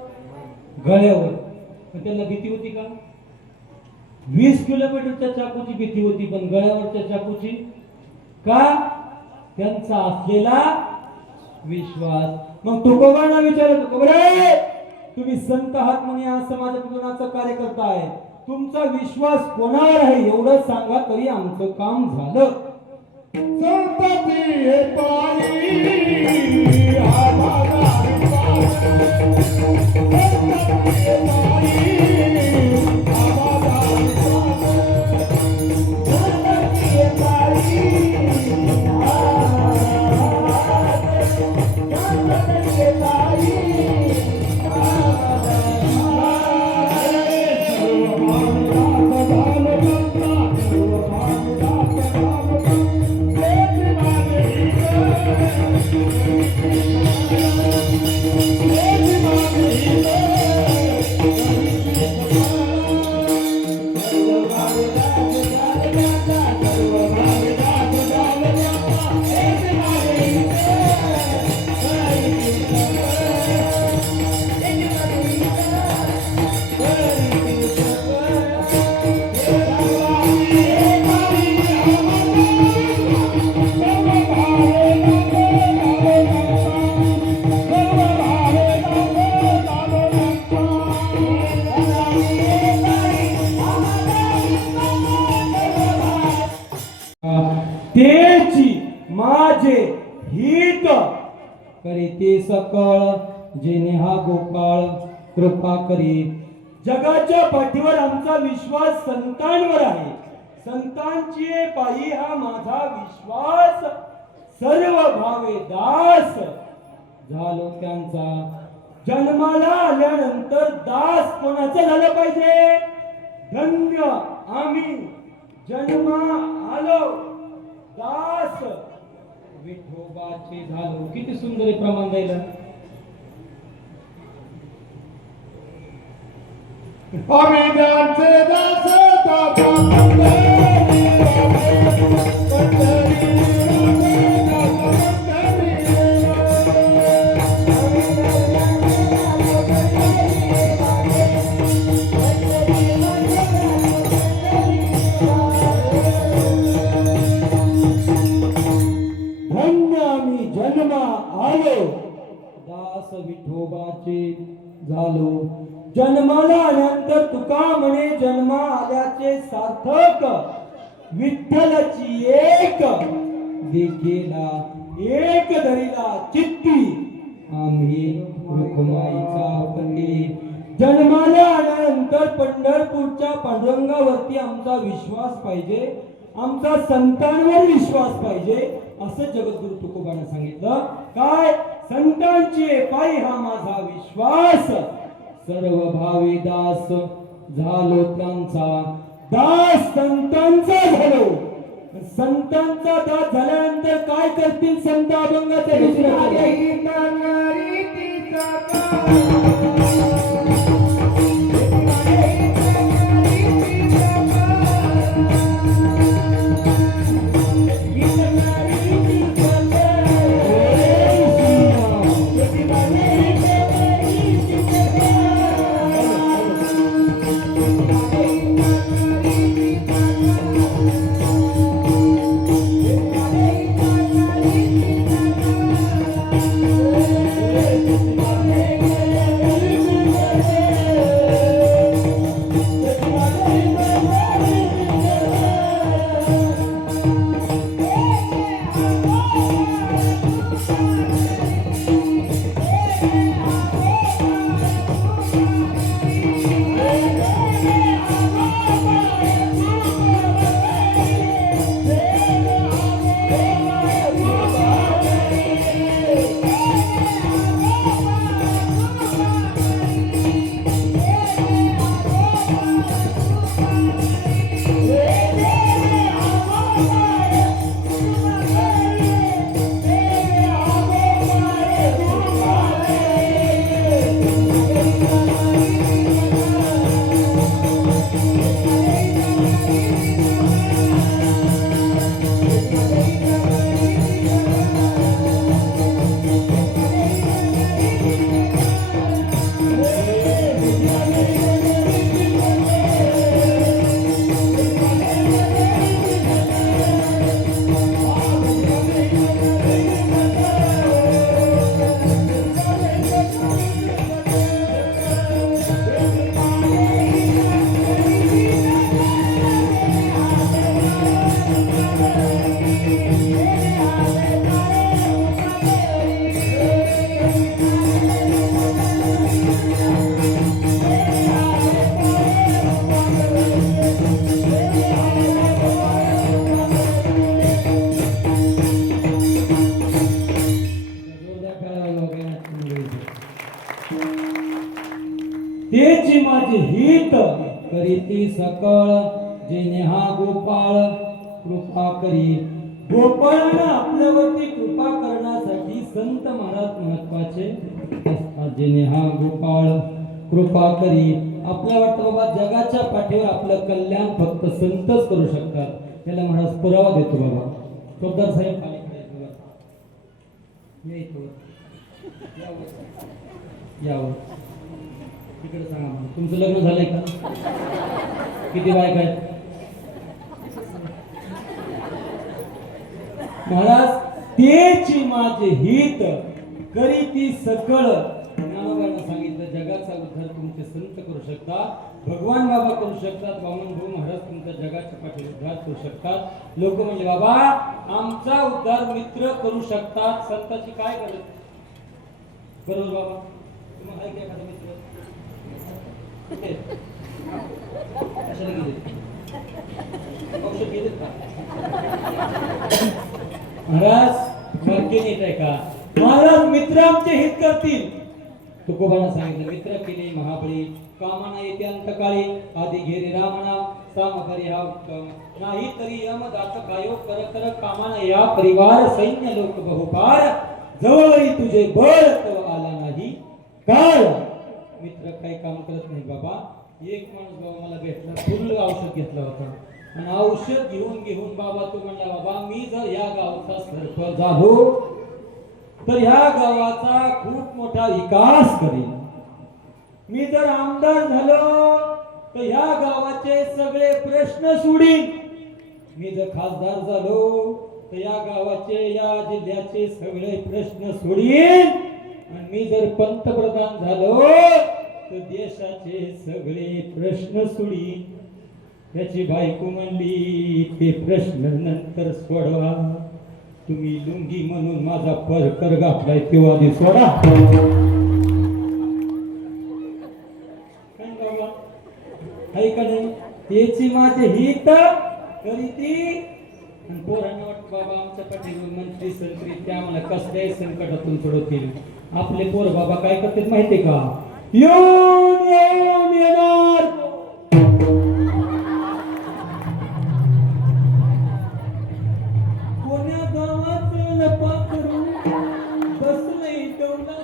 गळ्यावर. त्यांना भीती होती का? 20 किलोमीटरच्या चाकूची भीती होती पण गळ्यावरच्या चाकूची का? त्यांचा असलेला विश्वास. मग तुकोबांना विचारलं तुकोबरे तुम्ही संत आहात म्हणे या समाजपतनाचं कार्य करताय. तुमचा विश्वास कोणावर आहे एवढं सांगा तरी आमचं काम झालं. संपत्ती हे पाणी आम्हाला Thank you. तेची माझे हित करीते सकळ जेणे हा गोपाळ कृपा करी. जगाच्या पाठीवर आमचा विश्वास संतांवर आहे. संतांची पायी हा माझा विश्वास. सर्व भावे दास झालो त्यांचा. जन्माला आल्यानंतर दास कोणाचं झालं पाहिजे? धन्य आम्ही जन्मा आलो दास विठोबाचे झालो. किती सुंदर आहे प्रमाण द्यायला. आम्ही त्यांचे दास दाता पंढरी धन्य आम्ही जन्मा आलो दास विठोबाचे झालो. जन्माला आल्यानंतर तुका म्हणे जन्मा आल्याचे सार्थक. विठ्ठलाची एक देखीला एक धरीला चित्ती आम्ही रुक्माईचा पती. जन्माला आल्यानंतर पंढरपूरच्या पांडुरंगावरती आमचा विश्वास पाहिजे. आमचा संतांवर विश्वास पाहिजे असं जगद्गुरु तुकोबाने सांगितलं. काय? संतांचे पायी हा माझा विश्वास. सर्व भावी दास झालो त्यांचा. दास संतांचा झालो. संतांचा दास झाल्यानंतर काय करतील संत अभंगाच्या तेची माझे हित करीती सकळ जेणे हा गोपाळ कृपा करी. गोपाळानं आपल्यावरती कृपा करण्यासाठी संत महाराज महत्वाचे असतात. जेणे हा गोपाळ कृपा करी. आपल्या वाटतं बाबा जगाच्या पाठीवर आपलं कल्याण फक्त संतच करू शकतात. त्याला महाराज पुरावा देतो बाबा. चौदार साहेब खाली यावर तिकडे सांगा. तुमचं लग्न झालंय का? किती बायका आहेत? महाराज तेची माझे हित करीती सकळ. ज्ञानोबांना सांगितलं जगाचा उद्धार तुमचे संत करू शकतात. सुद्धा भगवान बाबा करू शकतात, वामन भाऊ महाराज तुमच्या जगाच्या पाठीवर उद्धार करू शकतात. लोक म्हणजे बाबा आमचा उद्धार मित्र करू शकतात. संताची काय गरज? बरोबर बाबा, तुम्हाला आहे का एखादा मित्र? कुठे? कशाला गेले? औषध घेतात का? महाराज वाक्य नीट आहे का? महाराज मित्र आमचे हित करतील. तुकोबांना सांगितलं, मित्र केले महाबळी कामना येते अंतकाळी आधी घेरे रामनाम सामकरी हा उत्तम नाही तरी यम दात कायो कर कर कामना या परिवार सैन्य लोक बहुपार जवळी तुझे बळ तो आला नाही काळ. मित्र काही काम करत नाही बाबा. एक माणूस बाबा मला भेटला, फुल औषध घेतला होता आणि औषध घेऊन बाबा तो म्हणला, बाबा मी जर या गावचा सरपंच झालो तर ह्या गावाचा खूप मोठा विकास करेन. मी जर आमदार झालो तर ह्या गावाचे सगळे प्रश्न सोडीन. मी जर खासदार झालो तर या गावाचे या जिल्ह्याचे सगळे प्रश्न सोडीन. आणि मी जर पंतप्रधान झालो तर देशाचे सगळे प्रश्न सोडीन. त्याची बायको म्हणली, ते प्रश्न नंतर सोडवा, तुम्ही लुंगी म्हणून माझा परकर घातलाय तेव्हा आधी सोडा. ऐका नाही, त्याची माझे हित करीती. आणि पोरांना वाटतं बाबा आमच्या पाठीवर मंत्री संत्री ते आम्हाला कसल्याही संकटातून सोडवतील. आपले पोर बाबा काय करतात माहितीये का? येऊन येणार. कोण्या गावाचं नपा करू बसलंय डोंगरात.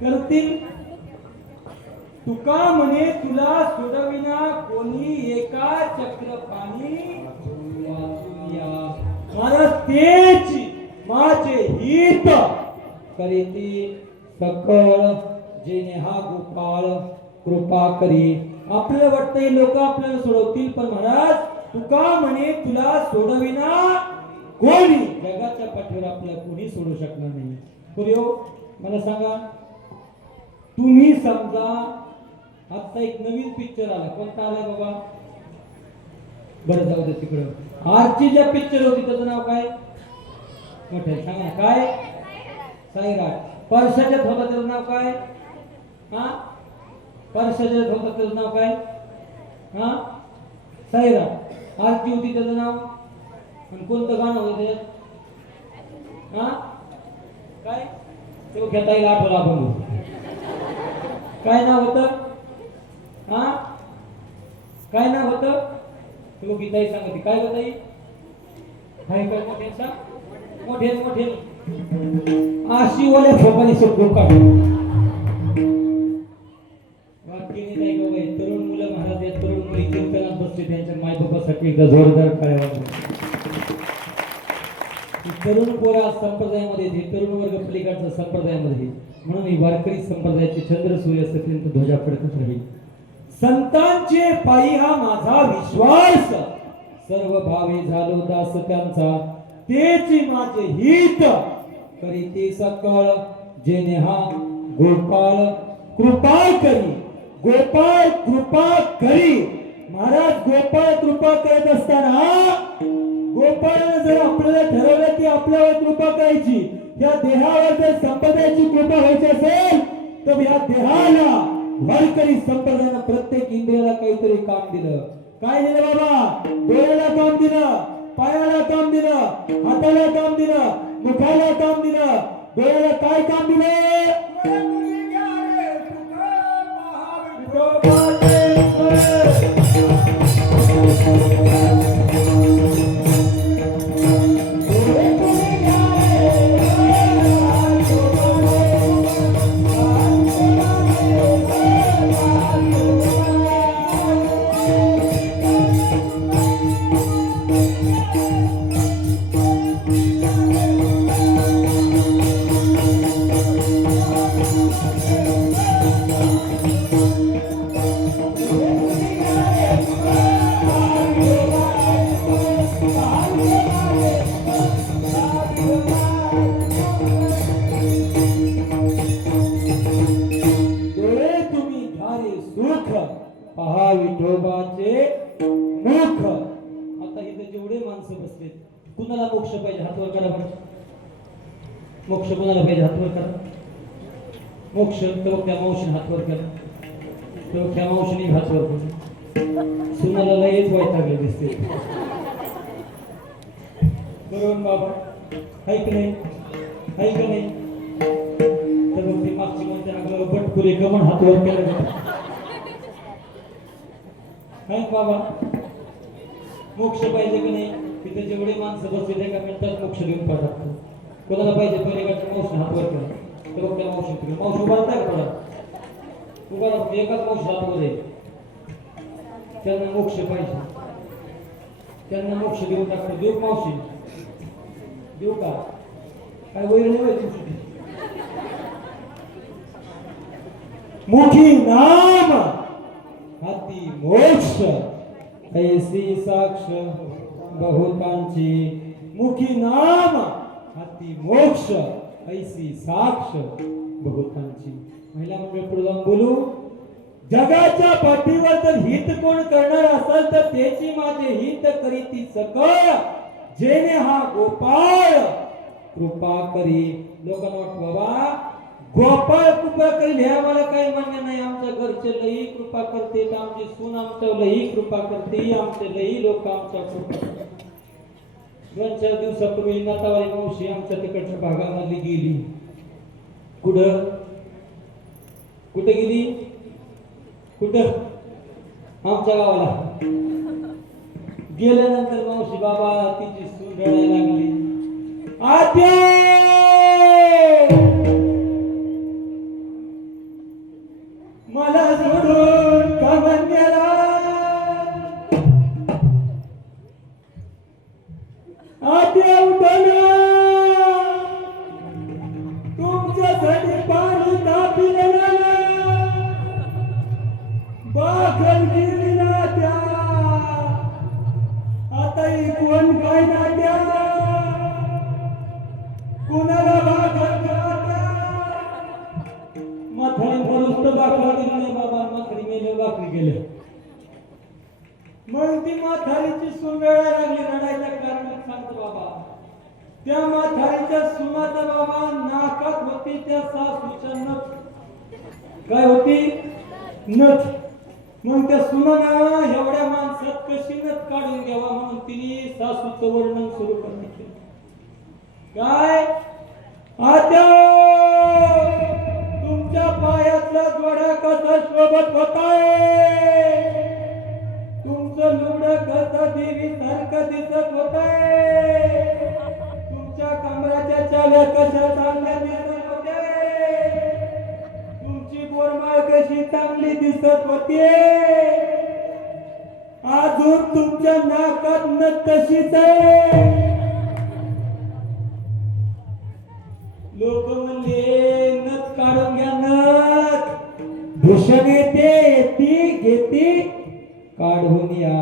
करतील तुका म्हणे तुला सोडविना कोणी एका चक्र पाणी महाराज तेच माझे हित करीती सकळ जेने हा गोपाळ कृपा करी. आपल्याला वाटतंय लोक आपल्याला सोडवतील, पण महाराज तुका म्हणे तुला सोडविना कोणी जगाच्या पाठीवर आपल्याला कोणी सोडू शकणार नाही. पुर्यो मला सांगा, तुम्ही समजा आता एक नवीन पिक्चर आला, कोणता आला बाबा? बरं जाऊ दे तिकडं. आरची पिक्चर होती त्याचं नाव काय? मोठे सांगा काय? साईराट. परशाच्यात होता त्याचं नाव काय? हा परशाच्यात होता त्याचं नाव काय? हा साईराट. आरची होती त्याचं नाव. आणि कोणतं गाणं होतं त्याच्यात? हा काय? तो घेता येईल आठवला आपण. काय नाव होतं? हा काय नाव होतं? तो गीताई सांगते काय होतं? काय काय मोठे सांग, मोठे मोठे आशी ओल्या फोकाने शब्द काढ. वाक्याने नाही का बाई? तरुण मुलं महाराज आहेत, तरुण मुली कीर्तनात बसते, त्यांच्या मायबापासाठी एकदा जोरदार काय वाटतं. तरुण पोरा संप्रदायामध्ये येते, तरुण वर्ग पलीकडच्या संप्रदायामध्ये, म्हणून ही वारकरी संप्रदायाचे चंद्र सूर्य सत्यंत ध्वजा फडकत राहील. संतांचे पायी हा माझा विश्वास, सर्व भावे झालो दास त्यांचा, तेची माझे हित करीते सकळ जेने हा गोपाळ कृपा करी. गोपाळ कृपा करी. महाराज गोपाळ कृपा करत असताना गोपाळाने जर आपल्याला ठरवलं की आपल्यावर कृपा करायची, या देहावर जर संप्रदायाची कृपा व्हायची असेल तर या देहाला वारकरी संप्रदायानं प्रत्येक इंद्रियाला काहीतरी काम दिलं. काय दिलं बाबा? डोळ्याला काम दिलं, पायाला काम दिलं, हाताला काम दिलं, मुखाला काम दिलं. डोळ्याला काय काम दिलं? दुःख. आता इथे जेवढे माणसं बसलेत, कुणाला मोक्ष पाहिजे हात वर करा बरं. मोक्ष कुणाला पाहिजे हात वर करा. मोक्ष तो त्या मावशीने हात वर केला, तो त्या मावशीने हात वर केला. सुनाला लयच वैतागले दिसते. बरोबर बाबा, ऐक नाही ऐक नाही. तर मग ती मागची म्हणते अगं बटकुरे कमन हात वर केला. ऐक बाबा, मोक्ष पाहिजे की नाही. तिथे जेवढे माणसं बसले एका मिनिटात मोक्ष देऊन पाठवतो. कोणाला पाहिजे पलीकडच्या मावशी हात वर केला. तर मग त्या मावशी तुम्ही मावशी उभा राहता का थोडा उभा राहतो. एकाच मावशी हात वर आहे. त्यांना मोक्ष पाहिजे, त्यांना मोक्ष देऊन टाकतो. देऊ मावशी, देऊ का? काय वैर नाही तुमची. मुखी नाम हाती मोक्ष ऐसी साक्ष बहुतांची. मुखी नाम हाती मोक्ष ऐसी साक्ष बहुतांची. महिला मंडळ पुढे जाऊन बोलू. जगाच्या पाठीवर जर हित कोण करणार असेल तर त्याची माझे हित करीती सकळ. जेने हा गोपाळ कृपा करी. लोकांना वाटत बाबा गोपाळ कृपा करील हे आम्हाला काही मान्य नाही. आमच्या घरचे लई कृपा करते, आमची सून आमच्या लई कृपा करते, आमचे लई लोक आमच्या कृपा करतात. 2-4 दिवसापूर्वी नातावाली मावशी आमच्या तिकडच्या भागामध्ये गेली. कुठं कुठे गेली? कुठं? आमच्या गावाला. गेल्यानंतर मावशी बाबा तिची सून रडायला लागली. आत्या मला सोडून का म्हणण्याला. आत्या उठला तुमच्यासाठी पाणी तापिलं. बाखल गेली नात्या. आता ही कोण काय नात्या. कुणाला बाखल नात्या. म्हातारी मरुस्त बाखल दिली नाही बाबा. म्हातारी मेले बाकरी गेले. मग ती म्हातारीची सून रडायला लागली. रडायचं कारण सांगतो बाबा. त्या म्हातारीच्या सुनाचा बाबा नाकात होती त्या सासूच्या नथ. काय होती? नथ. मग त्या सुनानं एवढ्या माणसात कशी नथ काढून घ्यावा म्हणून तिने सासूचं वर्णन सुरू करण्यात केलं. काय? आत्या तुमच्या पायातला जोडा कसा शोभत होताय. तुमचं लुगडं कसं देवी सारखं दिसत होतंय. तुमच्या कमराच्या चाव्या कशा चांगल्या दिसत होत्या. तुमची बोरमाळ कशी चांगली दिसत होती. अजून तुमच्या नाकात नथ तशीच आहे. लोक म्हणले नथ काढून घ्या. नथ भूषण येते ती घेते काढून या.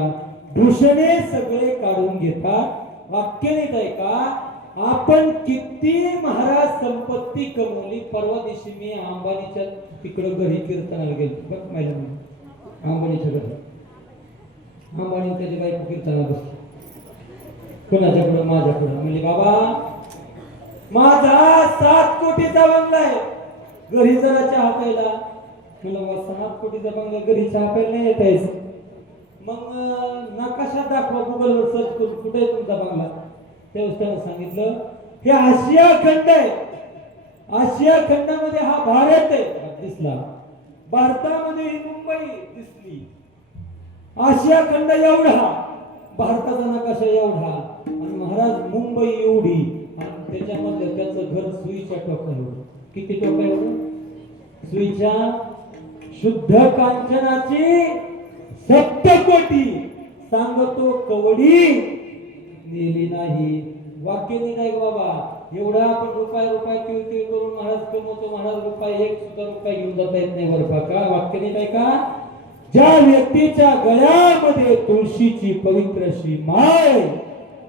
भूषणे सगळे काढून घेतात. वाक्य नाही आहे का? आपण किती महाराज संपत्ती कमवली. परवा दिवशी मी अंबानीच्या तिकडं घरी कीर्तनाला गेलो. बघ माहिती नाही अंबानीच्या घरी. अंबानी त्याची बायको कीर्तनाला बसली. कोणाच्याकडं? माझ्याकडं. म्हणजे बाबा माझा 7 कोटीचा बंगला आहे. घरी जरा चहा प्यायला. म्हणलं मग 7 कोटीचा बंगला घरी चहा प्यायला नाही येतायचं. मग नकाशा दाखवा गुगलवर सर्च करून कुठे आहे तुमचा बंगला. त्यावेळेस त्यानं सांगितलं हे आशिया खंड आहे. आशिया खंडामध्ये हा भारत आहे दिसला. भारतामध्ये ही मुंबई दिसली. आशिया खंड एवढा, भारताचा नकाशा एवढा आणि महाराज मुंबई एवढी आणि त्याच्यामध्ये त्याचं घर सुईच्या टोकावर. किती टोकावर? सुईच्या. शुद्ध कांचनाची सप्तकोटी सांगतो कवडी नेली नाही. वाक्य नाही बाबा. एवढा आपण रुपये किवकिव करून महाराज कमवतो. महाराज रुपये 1 सुद्धा रुपया घेऊन जाता येत नाही बरं का. वाक्य नाही का? ज्या व्यक्तीच्या गळ्यामध्ये तुळशीची पवित्र अशी माळ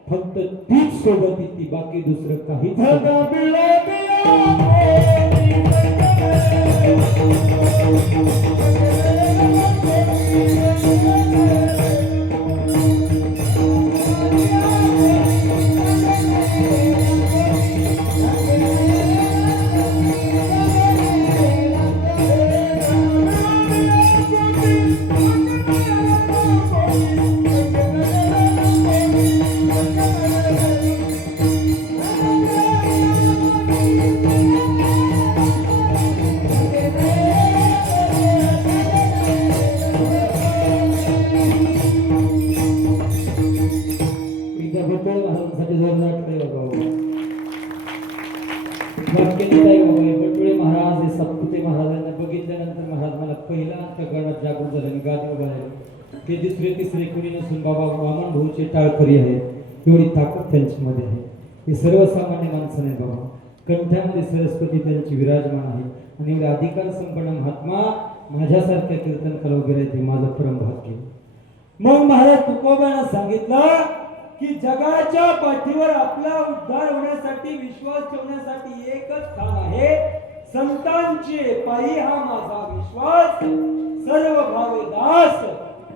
फक्त तीच सोबत येते, बाकी दुसरं काहीच नाही. हे दुसरे तिसरे कोणी नसून बाबा वामन भाऊचे टाळकरी आहेत. एवढी ताकद त्यांच्यामध्ये आहे. हे सर्वसामान्य माणसं नाही बाबा. कंठामध्ये सरस्वती त्यांची विराजमान आहे आणि एवढे अधिकार संपन्न महात्मा माझ्यासारख्या कीर्तनकार वगैरे आहेत. हे माझं परम भाग्य. मग महाराज तुकोबांना सांगितलं की जगाच्या पाठीवर आपला उद्धार होण्यासाठी विश्वास ठेवण्यासाठी एकच स्थान आहे, संतांचे पायी हा माझा विश्वास. सर्व भावे दास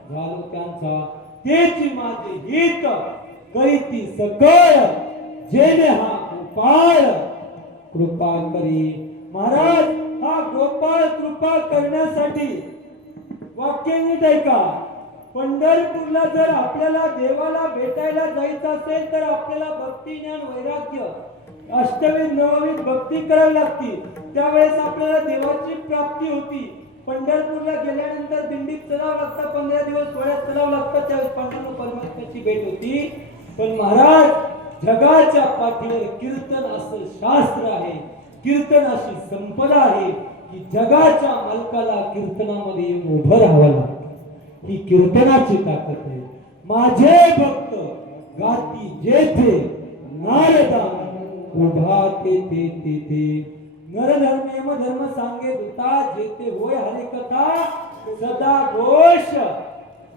झालो त्यांचा, तेची माझे हित करीती सकळ, जेणे हा गोपाळ कृपा करी. महाराज हा गोपाळ कृपा करण्यासाठी वाक्य नीट ऐका. पंढरपूरला जर आपल्याला देवाला भेटायला जायचं असेल तर आपल्याला भक्ती ज्ञान वैराग्य अष्टमी नवमी भक्ती करावी लागते. त्यावेळेस आपल्याला देवाची प्राप्ती होती. पंढरपूरला गेल्यानंतर दिंडीत चलावं लागतं, 15 दिवस सोहळ्यात चलावं लागतं. त्यावेळेस पंढरपूर परमात्म्याची भेट होती. पण महाराज जगाच्या पाठीवर कीर्तन असं शास्त्र आहे, कीर्तन अशी संपदा आहे की जगाच्या मालकाला कीर्तनामध्ये येऊन उभं राहावं लागतं. ही कीर्तनाची ताकद आहे. माझे भक्त गाती जेथे नारदा उभा तेथे तेथे. नरधर्म यमधर्म सांगे दूता, जेथे होय हरे कथा सदा घोष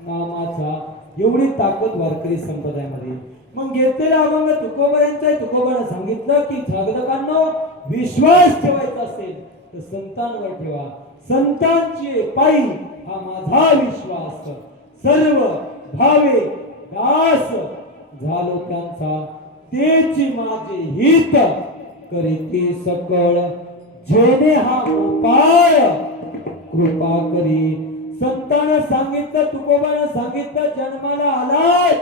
नामाचा. एवढी ताकद वारकरी संप्रदायामध्ये. मग घेतलेला अभंग तुकोबांचा. तुकोबाने सांगितलं की साधकांनो विश्वास ठेवायचा असेल तर संतांवर ठेवा. संतांची पायी हा माझा विश्वास. सर्व भावे दास झालो त्यांचा, तेची माझे हित करीते सकळ, जेणे हा गोपाळ कृपा करी. संतांना सांगितलं, तुकोबाने सांगितलं, जन्माला आलाय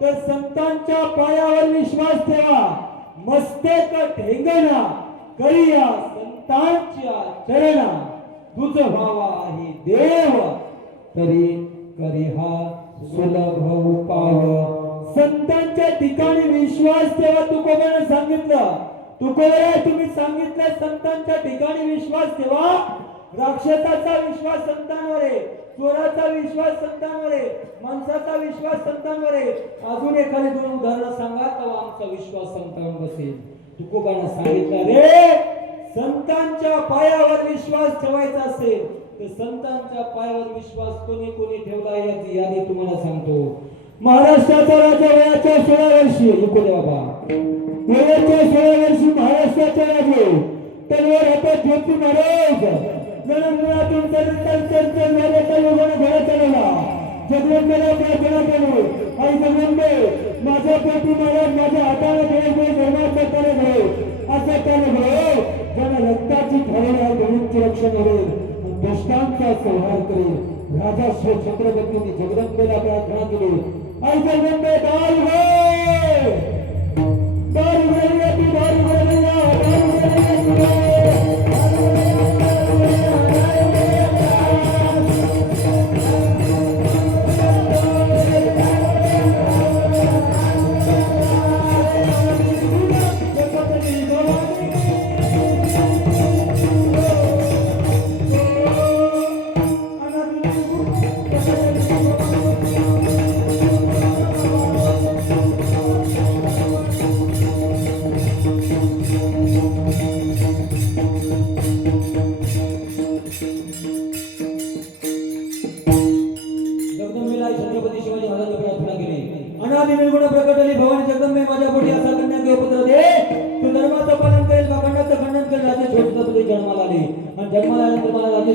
तर संतांच्या पायावर विश्वास ठेवा. मस्तक ठेंगणा करिया संतांच्या चरणा, तुझ व्हावा आहे देव तरी करी हा सुलभ उपाव. संतांच्या ठिकाणी विश्वास ठेवा. तुकोबाने सांगितलं. तुकोबा तुम्ही सांगितलं संतांच्या ठिकाणी विश्वास ठेवा. राक्षसाचा विश्वास संतांवर आहे, चोराचा विश्वास संतांवर आहे, माणसाचा विश्वास संतांवर आहे. अजून एखादी 2 उदाहरणं सांगा तेव्हा आमचा विश्वास संतांवर बसेल. तुकोबाने सांगितलं रे, संतांच्या पायावर विश्वास ठेवायचा असेल तर संतांच्या पायावर विश्वास कोणी कोणी ठेवला याची यादी तुम्हाला सांगतो. महाराष्ट्राचा राजा वयाच्या 16 वर्षी, ऐकू दे बाबा, वयाच्या 16 वर्षी महाराष्ट्राचे राजे तलवार हातात ज्योती महाराज नरनातून माझ्या लोकांना घरा चालवला. जगदंबेला प्रार्थना करू, आई जगदंबे माझ्या पोटी महाराज माझ्या हाताने घडवून धर्माचा त्याने घडव, असं त्याने घडव ज्याला रक्ताची ठरवल्या गणितचे रक्षण होईल, दुष्टांचा संहार करेल. राजा छत्रपतींनी जगदंबेला प्रार्थना केली, आई जगदंबे दार उघड, दार उघडूया तू, दार उघडूया, दार उघडूया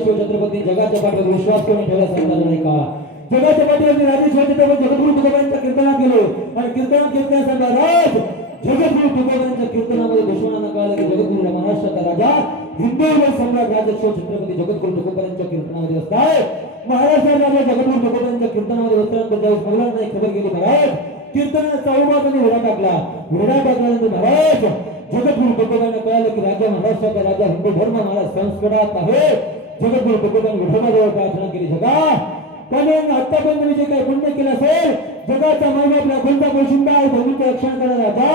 छत्रपती जगाच्या पाठीवर विश्वास कोणी ठेवला सांगणार नाही का? जगाच्या पाठीवर राजेश्वर छत्रपती जगद्गुरु तुकोबांच्या कीर्तनात गेलो आणि कीर्तनात कीर्तन सांगा राज जगद्गुरु तुकोबांच्या कीर्तनामध्ये दुश्मनांना कळालं की जगद्गुरु महाराष्ट्राचा राजा हिंदू सम्राट राजेश्वर छत्रपती जगद्गुरु तुकोबांच्या कीर्तनामध्ये असताय. महाराष्ट्राचा राजा जगद्गुरु तुकोबांच्या कीर्तनामध्ये बसल्यानंतर ज्यावेळेस मुलांना एक खबर गेली, महाराज कीर्तनाचा चौबाजूने वेढा टाकला. वेढा टाकल्यानंतर महाराज जगद्गुरु तुकोबांना कळालं की राजा महाराष्ट्राचा राजा हिंदू धर्म महाराज संस्कृतात आहे. जगद्गुरु तुकोबांनी विठोबाजवळ प्रार्थना केली, जगा त्याने आतापर्यंत विजय काही पुण्य केलं असेल, जगाचा महिमा आपल्या कोणता गोशिंदा आहे, धर्मीचं रक्षण करणारा राजा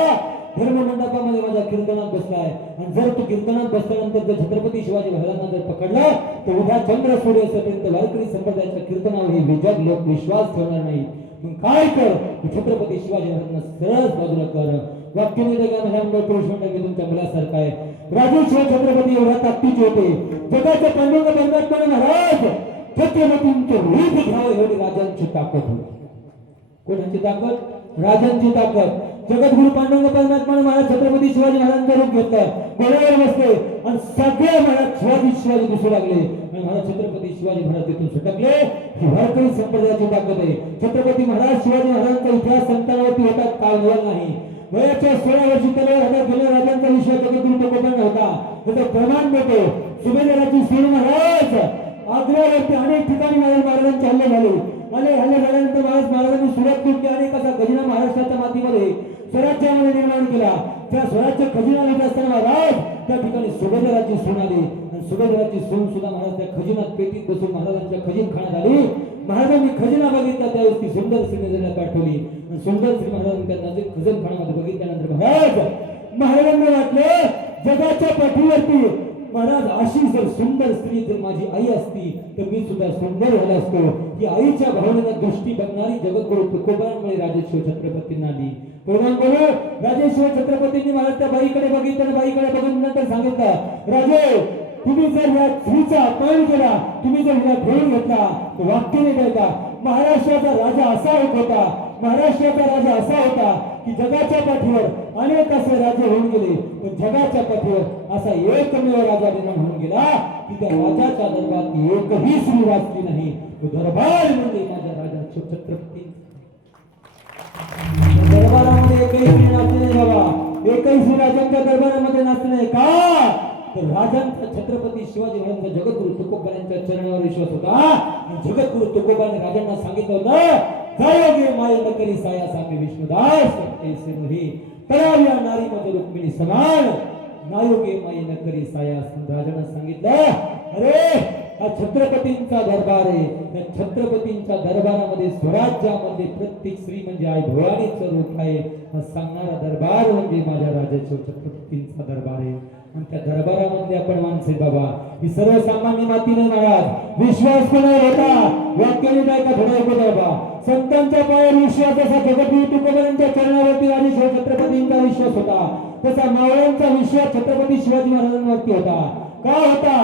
धर्म मंडपामध्ये माझ्या कीर्तनात बसलाय आणि जर तू कीर्तनात बसल्यानंतर जर छत्रपती शिवाजी महाराजांना जर पकडला तर उद्या चंद्र सूर्य असेपर्यंत वारकरी संप्रदायाच्या कीर्तनावर ही विजग लोक विश्वास ठेवणार नाही. मग काय कर, छत्रपती शिवाजी महाराजांना सरळ बाजूला कर. वाक्य नाही का महाराज पुरुष मंडळ मी तुमच्या मुलासारखा आहे. राजेश्वर छत्रपती एवढ्या ताकदीचे होते. जगाच्या पांडुरंग परमात्मा महाराज छत्रपतींचे रूप घ्यावे एवढी राजांची ताकद होती. कोणाची ताकद? राजांची ताकद. जगद्गुरु पांडुरंग परमात्मा महाराज छत्रपती शिवाजी महाराजांचं रूप घेतलं, घोड्यावर बसले आणि सगळे महाराज शिवाजी दिसू लागले आणि महाराज छत्रपती शिवाजी महाराज तिथून सुटकले. ही वारकरी संप्रदायाची ताकद आहे. छत्रपती महाराज शिवाजी महाराजांचा इतिहास संतांवरती होता, काळ नाही. वयाच्या 16 वर्षी त्याला हातात गेल्या राजांचा विषय जगद्गुरु तुकोबांना होता. त्याचं प्रमाण देतो. सुभेदाराची सूर महाराज आग्र्यावरती अनेक ठिकाणी महाराजांचे हल्ले झाले. हल्ले झाल्यानंतर महाराजांनी सुरत लुटली. अनेक असा खजिना महाराष्ट्राच्या मातीमध्ये स्वराज्यामध्ये निर्माण केला. त्या स्वराज्य खजिना लिहित असताना महाराज त्या ठिकाणी सुभेदाराची सून आली आणि सुभेदाराची सून सुद्धा महाराज त्या खजिनात पेटीत बसून महाराजांच्या खजिन खाण्यात आली. महाराजांनी खजिना बघितला त्यावेळेस ती सुंदर स्त्री नजरेला पाठवली आणि सुंदर स्त्री महाराजांनी त्या नजर खजन खाण्यामध्ये बघितल्यानंतर महाराजांना वाटलं जगाच्या पाठीवरती महाराज अशी जर सुंदर स्त्री जर माझी आई असती तर मी सुद्धा सुंदर झाला असतो. ही आईच्या भावनेला दृष्टी बघणारी जगद्गुरु तुकोबांमुळे राजेश्वर छत्रपतींना आली. पूर्वांगुरु राजेश्वर छत्रपतींनी महाराज त्या बाईकडे बघितलं. बाईकडे बघितल्यानंतर सांगितलं, राजे तुम्ही जर या स्त्रीचा अपमान केला, तुम्ही जर हिला घेऊन घेतला तर वाक्य नाही द्यायचा. महाराष्ट्राचा राजा असा एक होता, महाराष्ट्राचा राजा असा होता की जगाच्या पाठीवर अनेक असे राजे होऊन गेले, पण जगाच्या पाठीवर असा एकमेव राजा निर्माण होऊन गेला की त्या राजाच्या दरबारात एकही स्त्री वाचली नाही. तो दरबार म्हणजे माझ्या राजा छत्रपती. दरबारामध्ये एकही स्त्री नाचली नाही बाबा. एकही स्त्री राजांच्या दरबारामध्ये नाचली नाही. का तर राजांचा छत्रपती शिवाजी महाराजांचा जगद्गुरु तुकोबांच्या चरणावर विश्वास होता. जगद्गुरु तुकोबाने राजांना सांगितलं होतं, जयोगे माय न करी साया सामे विष्णुदास ऐसे नव्हे कराव्या नारी मध्ये रुक्मिणी समान नायोगे माय न करी साया. राजांना सांगितलं, अरे हा छत्रपतींचा दरबार आहे. या छत्रपतींच्या दरबारामध्ये स्वराज्यामध्ये प्रत्येक स्त्री म्हणजे आई भवानीचं रूप आहे. हा सांगणारा दरबार म्हणजे माझ्या राजाच्या छत्रपतींचा दरबार आहे. आणि त्या दरबारामध्ये आपण माणसे बाबा ही सर्वसामान्य माती नाही महाराज. विश्वास कोणावर होता? वाक्याने काय का थोडा ऐकू बाबा. संतांच्या पायावर विश्वास असा जगद्गुरु तुकोबांच्या चरणावरती राजेश्वर छत्रपतींचा विश्वास होता. तसा मावळ्यांचा विश्वास छत्रपती शिवाजी महाराजांवरती होता. का होता?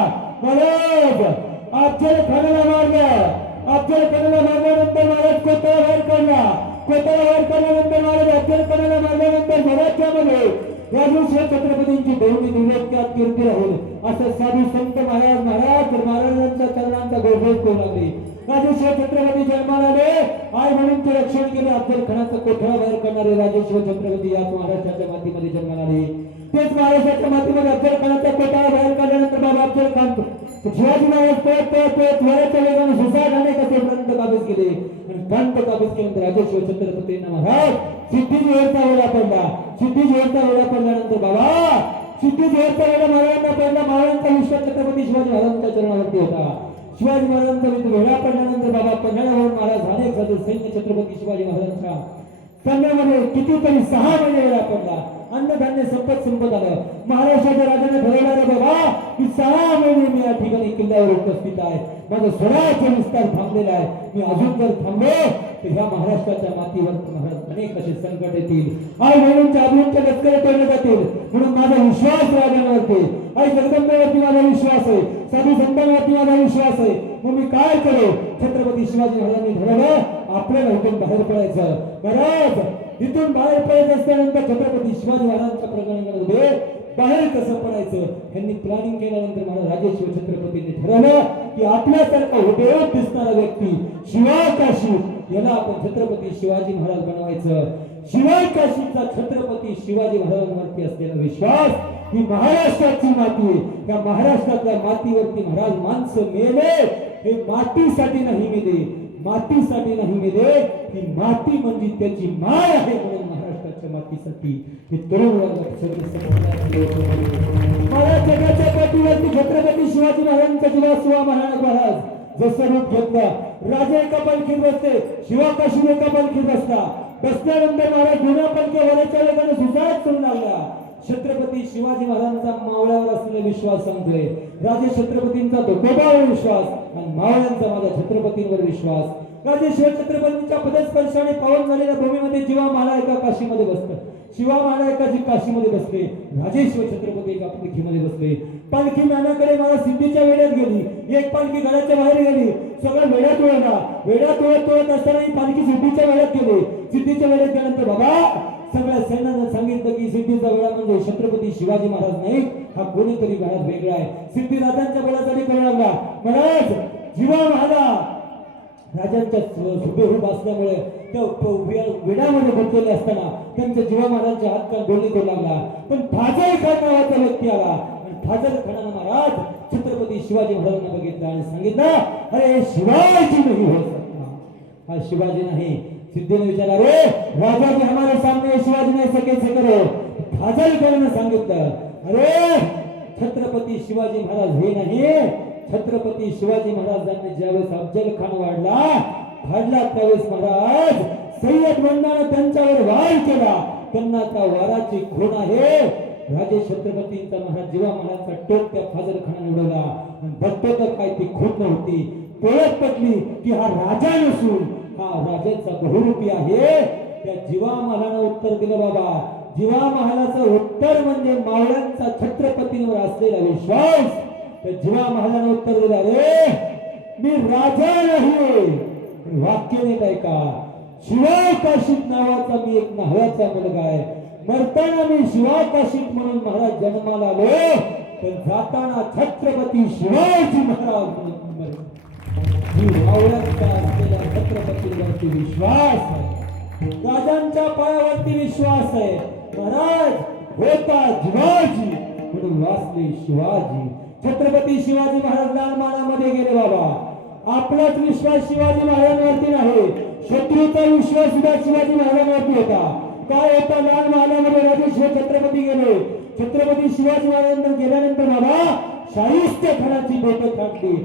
महाराज अफजल खानाला मारलं. अफजल खानाला मारल्यानंतर महाराज कोतळा बाहेर काढला. कोतळा बाहेर काढल्यानंतर महाराज अफजल खानाला मारल्यानंतर स्वराज्यामध्ये राजेश्वर छत्रपतींची बहुनी निर्लक्ष्यात कीर्ती राहील असं साधू संत महाराजांच्या चरणांचा गौरव करू लागले. राजेश्वर छत्रपती जन्माला आले. आई म्हणून ते रक्षण केले. अफजल खानाचा कोठडा बाहेर करणारे राजेश्वर छत्रपती याच महाराष्ट्राच्या मातीमध्ये जन्माला आले. तेच महाराष्ट्राच्या मातीमध्ये अफजल खानाचा कोठडा बाहेर काढल्यानंतर बाबा अफजल खान शिवाजी महाराज वराच्या वेगाने सुसाट अनेक असे ग्रंथ काबीज केले आणि ग्रंथ काबीज केल्यानंतर राजेश्वर छत्रपतींना महाराज सिद्धी-जोहरचा वेळा पडला. सिद्धी-जोहरचा वेळा पडल्यानंतर बाबा सिद्धी-जोहरचा वेळा महाराजांना पडला. महाराजांचा विश्वास छत्रपती शिवाजी महाराजांच्या चरणावरती होता. शिवाजी महाराजांचा वेळा पडल्यानंतर बाबा पन्हाळ्यावरून महाराज अनेक साधू सैन्य छत्रपती शिवाजी महाराजांच्या सैन्यामध्ये कितीतरी 6 महिने वेळा पडला. अन्नधान्य संपत आलं. महाराष्ट्राच्या राजाने ठरवलं बाबा की 6 महिने मी या ठिकाणी किल्ल्यावर उपस्थित आहे. माझा स्वराज्य विस्तार थांबलेला आहे. मी अजून जर थांबलो तर ह्या महाराष्ट्राच्या मातीवर महाराज अनेक असे संकट येतील. आई म्हणूनच्या अभिवंच्या लष्कर तोडले जातील. म्हणून माझा विश्वास राजांवरती, आई जगदंबेवरती माझा विश्वास आहे. साधू संतांवरती माझा विश्वास आहे. मग मी काय करू? छत्रपती शिवाजी महाराजांनी ठरवलं आपल्याला इथून बाहेर पडायचं. महाराज इथून बाहेर पडायचं असल्यानंतर छत्रपती शिवाजी महाराजांच्या प्रकरणामध्ये बाहेर कसं पडायचं यांनी प्लॅनिंग केल्यानंतर महाराज राजेश्वर छत्रपतींनी ठरवलं की आपल्यासारखा हुबेहूब दिसणारा व्यक्ती शिवाय काशी याला आपण छत्रपती शिवाजी महाराज बनवायचं. शिवाय काशीचा छत्रपती शिवाजी महाराजांवरती असलेला विश्वास ही महाराष्ट्राची माती आहे. त्या महाराष्ट्रातल्या मातीवरती महाराज माणसं मेले हे मातीसाठी नाही मेले, मातीसाठी नाही मेले. ही माती म्हणजे त्याची माय आहे. म्हणून महाराष्ट्राच्या मातीसाठी हे तरुण वर्गात जगाच्या पाठीवरती छत्रपती शिवाजी महाराजांचा जीवास्वा महाराज जसं रूप घेतलं राजा एका पालखीत बसते, शिवाकाशी एका पालखीत बसला. बसल्यानंतर महाराज जुन्या पालख्या वराच्या वेगाने सुसाट करू लागला. छत्रपती शिवाजी महाराजांचा मावळ्यावर असलेला विश्वास सांगतोय. राजे छत्रपतींचा धोकोबावर विश्वास आणि मावळ्यांचा माझ्या छत्रपतींवर विश्वास. राजे शिवछत्रपतींच्या पदस्पर्शाने पावन झालेल्या भूमीमध्ये जीवा महाला एका काशीमध्ये बसतो. शिवा महाला एका काशीमध्ये बसले. राजे शिवछत्रपती एका पालखीमध्ये बसले. पालखी ज्ञानाकडे मला सिद्धीच्या वेड्यात गेली. एक पालखी घराच्या बाहेर गेली. सगळं वेड्यात ओळखला. वेड्यात ओळखत असताना ही पालखी सिद्धीच्या वेड्यात गेली. सिद्धीच्या वेड्यात गेल्यानंतर बाबा सगळ्या सैन्यानं सांगितलं की सिद्धीचा वेळा म्हणजे छत्रपती शिवाजी महाराज नाही, हा कोणीतरी महाराज वेगळा आहे. सिद्धी राजांच्या बळासाठी करू लागला. महाराज जीवा महाला राजांच्या हुबेहूब असल्यामुळे त्या वेड्यामध्ये बसलेले असताना त्यांच्या जीवा महाराजांच्या हात कान दोन्ही करू लागला. पण फाजल खान नावाचा व्यक्ती आला आणि फाजल खानानं महाराज छत्रपती शिवाजी महाराजांना बघितलं आणि सांगितलं, अरे शिवाजी नाही हो सकता, हा शिवाजी नाही. सिद्धीने विचारला, रे राजा के हमारे सामने शिवाजी नहीं सके से करो. फाजल खानानं सांगितलं, अरे छत्रपती शिवाजी महाराज हे नाही. छत्रपती शिवाजी महाराजांनी ज्यावेळेस अफजल खान फाडला त्यावेळेस महाराज सय्यद मंडळानं त्यांच्यावर वार केला. त्यांना त्या वाराची खूण आहे. राजे छत्रपतींचा महाराज जीवा महाराजचा टोक त्या फाजल खानाने उडवला आणि बघतो तर काय ती खूण नव्हती. ओळख पटली की हा राजा नसून हा राजाचा बहुरूपी आहे. त्या जीवा महालानं उत्तर दिलं. बाबा जीवा महालाचं उत्तर म्हणजे मावळ्यांचा छत्रपतींवर असलेला विश्वास. त्या जीवा महालानं उत्तर दिलं, रे मी राजा नाही. वाक्य नाही काय का, शिवाकाशीत नावाचा मी एक न्हाव्याचा मुलगा आहे. मरताना मी शिवाकाशीत म्हणून महाराज जन्माला आलो, पण जाताना छत्रपती शिवाजी महाराज म्हणून मरेन. असलेल्या छत्रपतीवरती विश्वास आहे. राजांच्या पायावरती विश्वास आहे. महाराज होता शिवाजी म्हणून वाचले शिवाजी. छत्रपती शिवाजी महाराज लालमानामध्ये गेले. बाबा आपलाच विश्वास शिवाजी महाराजांवरती नाही, शत्रूचा विश्वास सुद्धा शिवाजी महाराजांवरती होता. काय होता, लाल महालामध्ये राजे शिवछत्रपती गेले. छत्रपती शिवाजी महाराजांना गेल्यानंतर बाबा शाहिस्ते खानाची बोटं काढली.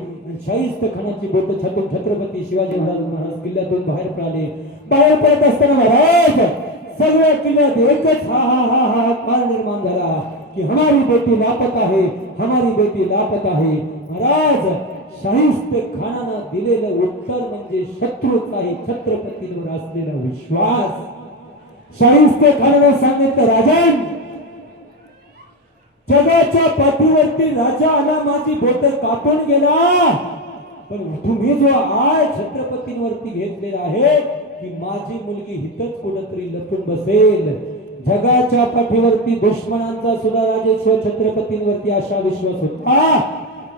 शाहिस्ते खानाची बोटं छाटून छत्रपती शिवाजी महाराज किल्ल्यातून बाहेर पडले. बाहेर पडत असताना महाराज सगळ्या किल्ल्यात एकच हा हा हा हा काळ निर्माण झाला की हमारी बेटी लापता है, हमारी बेटी लापता है. महाराज शाहिस्ते खानानं दिलेलं उत्तर म्हणजे शत्रूचा आहे छत्रपतींवर असलेला विश्वास. शाहिस्ते खानानं सांगितलं, राजन जगाच्या पाठीवरती राजा आला, माझी बोट कापून गेला, पण तुम्ही जो आय छत्रपतींवरती घेतलेला आहे की माझी मुलगी हितच कुठेतरी लपून बसेल. जगाच्या पाठीवरती दुश्मनांचा सुद्धा राजे शिवछत्रपतींवरती असा विश्वास होता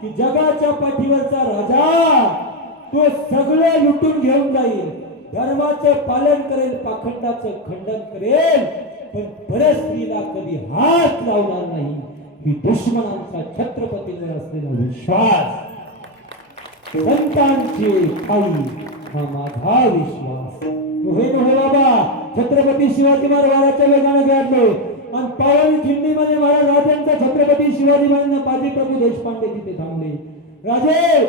की जगाच्या पाठीवरचा राजा तो सगळं लुटून घेऊन जाईल, धर्माचे पालन करेल, पाखंडाचं खंडन करेल, पण परस्त्रीला कधी हात लावणार नाही. ही दुश्मनांचा छत्रपतींवर असलेला विश्वास, संतांची आई हा माझा विश्वास. हे नव्हे बाबा, छत्रपती शिवाजी महाराजांच्या वेगाने गाडले आणि पावन खिंडीमध्ये महाराज राजांचा छत्रपती शिवाजी महाराजांना बाजी प्रभू देशपांडे तिथे थांबले. राजे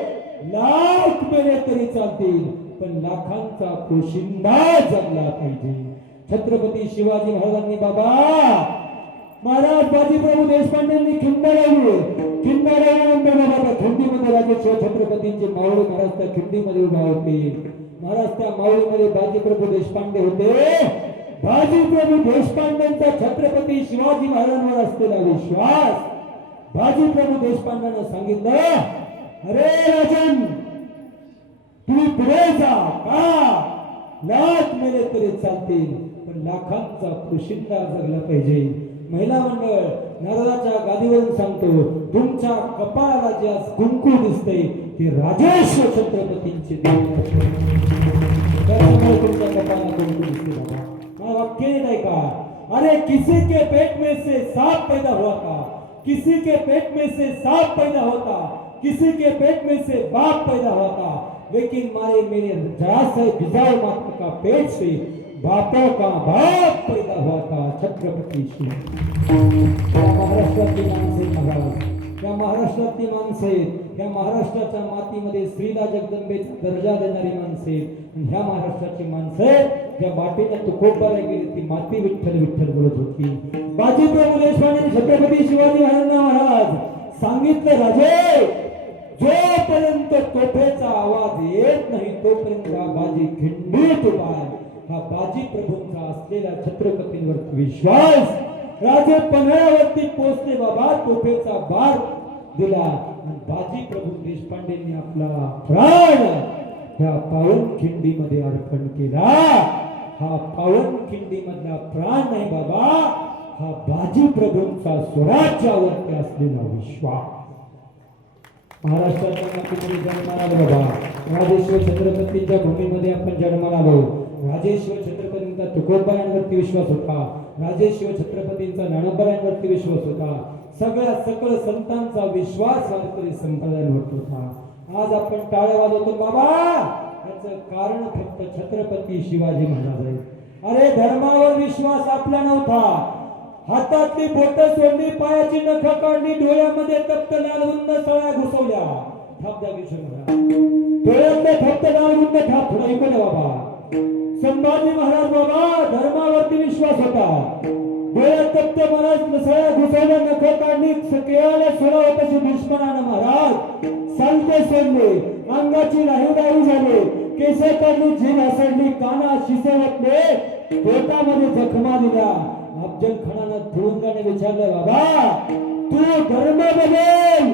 लाख मेले तरी चालतील, पण लाखांचा पोशिंदा जगला पाहिजे. छत्रपती शिवाजी महाराजांनी बाबा महाराज बाजी प्रभू देशपांडेंनी खिंड लावली. खिंड लावल्यानंतर बाबा खिंडीमध्ये राजे शिवछत्रपतींचे मावळे महाराज त्या खिंडीमध्ये उभा होते. महाराज त्या मावळीमध्ये बाजी प्रभू देशपांडे होते. बाजी प्रभू देशपांडेंचा छत्रपती शिवाजी महाराजांवर असलेला विश्वास. बाजी प्रभू देशपांडेंना सांगितलं, अरे राजन तुम्ही पुढे जा, का लाख मेले तरी चालतील, पण लाखांचा पोशिंदा जगला पाहिजे. महिला मंडळ नारदाच्या गादीवरून सांगतो, तुमच्या कपाळाला जे आज कुंकू दिसते ते राजेश्वर छत्रपतींचे त्यामुळे तुमच्या कपाळाला कुंकू दिसते. बाबा मला वाक्य नाही का, अरे किसी के पेट में से सांप पैदा हुआ था, किसी के पेट में से सांप पैदा होता, किसी के पेट में से बाप पैदा हुआ था, लेकिन मारे मेरे जरासंध बिजाऊ माता का पेट से बापों का बाप पैदा हुआ था. छत्रपती शिवाजी महाराष्ट्रातील माणसे महाराज या महाराष्ट्रातली माणसं आहेत, या महाराष्ट्राच्या मातीमध्ये स्त्रीला जगदंबेचा दर्जा देणारी माणसं आहेत. आणि ह्या महाराष्ट्राची माणसं आहेत, ज्या मातीला तुकोबाला गेली ती माती विठ्ठल विठ्ठल बोलत होती. बाजी प्रभू देशपांडे छत्रपती शिवाजी महाराज सांगितलं, राजे जोपर्यंत तोफेचा आवाज येत नाही तोपर्यंत हा बाजी खिंडीत उभा आहे. हा बाजी प्रभूंचा असलेला छत्रपतींवर विश्वास. राजे पन्हाळ्यावरती पोहोचले बाबा, तोफेचा बार दिला आणि बाजी प्रभू देशपांडेंनी आपला प्राण ह्या पावन खिंडीमध्ये अर्पण केला. हा पावन खिंडी मधला प्राण नाही बाबा, हा बाजी प्रभूंचा स्वराज्यावरती असलेला विश्वास. महाराष्ट्राच्या मातीमध्ये जन्माला आलो बाबा, राजेश्वर छत्रपतींच्या भूमीमध्ये आपण जन्माला आलो. राजेश्वर छत्रपतींचा तुकोबांवरती विश्वास होता, राजेश्वर छत्रपतींचा ज्ञानोबांवरती विश्वास होता, सगळ्या सकळ संतांचा विश्वास वारकरी संप्रदायावर होता. आज आपण टाळ्या वाजवतो बाबा, याचं कारण फक्त छत्रपती शिवाजी महाराज आहे. अरे धर्मावर विश्वास आपला नव्हता, हातातली बोट सोडली, पायाची नख काढली, डोळ्यामध्ये तप्त लालगुंद सळ्या घुसवल्या. थाप द्या डोळ्यातले फक्त लालगुंद थाप थोडा ऐकू बाबा. संभाजी महाराज बाबा धर्मावरती विश्वास होता, डोळ्यात तप्त महाराज सळ्या घुसवल्या, नख काढली, केळाला सोडा तशी दुश्मनानं महाराज चालते सोडले, अंगाची राही झाले, केस काढली, जीभ हसडली, काना शिसवटले, पोटामध्ये जखमा दिला. अफजल खानानं तुरुंगाने विचारलं, बाबा तू धर्म बदल,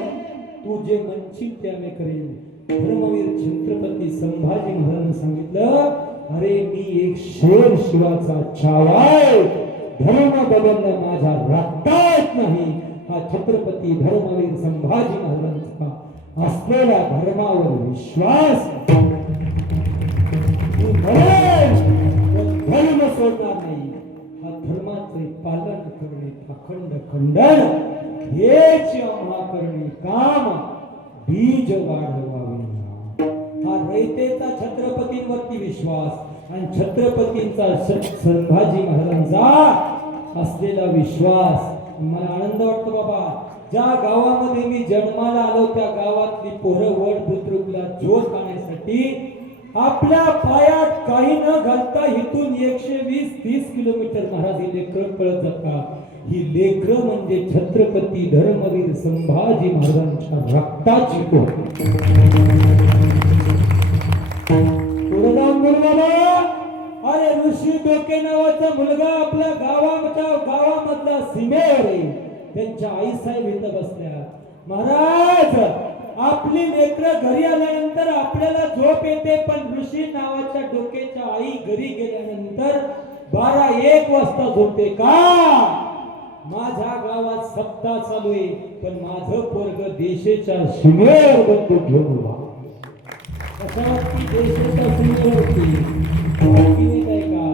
तू जे म्हणशील ते आम्ही करेल. धर्मवीर छत्रपती संभाजी महाराजांनी सांगितलं, अरे मी एक शेर शिवाचा छावाय, धर्म बदलणं माझ्या रक्तात नाही. हा छत्रपती धर्मवीर संभाजी महाराजांचा असलेला धर्मावर विश्वास. धर्म सोडणार नाही, हा धर्माचे पालन करणे, अखंड खंडन हेच आम्हा करणे काम, बीज वाढवावे. हा रयतेचा छत्रपतींवरती विश्वास आणि छत्रपतींचा संभाजी महाराजांचा असलेला विश्वास. मला आनंद वाटतो बाबा, ज्या गावामध्ये मी जन्माला आलो त्या गावातली पोरं वड बुद्रुकला ज्योत आणण्यासाठी आपल्या पायात काही न घालता इथून 120-30 किलोमीटर महाराज ही लेकरं पळत जातात. ही लेकरं म्हणजे छत्रपती धर्मवीर संभाजी महाराजांच्या रक्ताची कोण. अरे ऋषी डोके नावाचा मुलगा आपल्या गावामधला सीमेवर आहे. त्यांच्या आई साहेब इथं बसल्या. महाराज आपली लेकरं घरी आल्यानंतर आपल्याला झोप येते, पण ऋषी नावाच्या डोक्याच्या आई घरी गेल्यानंतर 12-1 वाजता झोपते का? माझ्या गावात सप्ताह चालू आहे, पण माझं पोरग देशाच्या सीमेवर बंदूक घेऊन उभा. कशावरती? देशाच्या सीमेवरती. काय का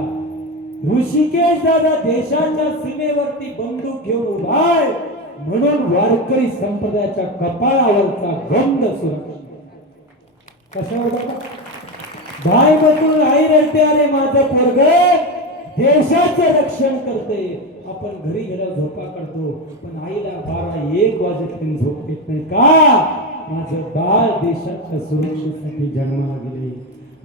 ऋषिकेश दादा देशाच्या सीमेवरती बंदूक घेऊन उभा आहे, म्हणून वारकरी संप्रदायाच्या कपाळावरचा गंध सुरक्षित. कशावर? भाई बंधू आई रडते, अरे माझं पोरग देशाचं रक्षण करते. आपण घरी गेला झोपा काढतो, पण आईला 12-1 वाजेपर्यंत झोप येत नाही का? माझं बाळ देशाच्या सुरक्षेसाठी जन्माला गेले.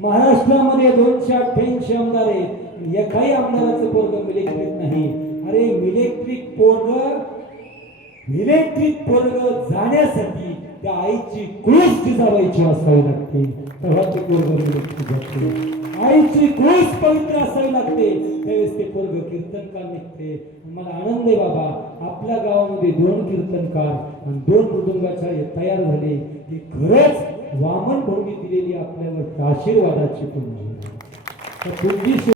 महाराष्ट्रामध्ये 288 आमदार आहेत, एकाही आमदाराचं पोरग मिलिटरीत नाही. अरे मिलिटरीत पोरग जाण्यासाठी त्या आईची क्रूस जिजाबाईची असावी लागते, तेव्हा ते पोरग मिलिटरीत जाते. आईची क्रूस पवित्र असावी लागते, त्यावेळेस ते पोरग कीर्तनकार निघते. मला आनंद आहे बाबा, आपल्या गावामध्ये 2 कीर्तनकार आणि 2 मृदुंगाच्या तयार झाले. ही खरंच वामन भोंगी दिलेली आपल्यावर आशीर्वादाची पुंजी.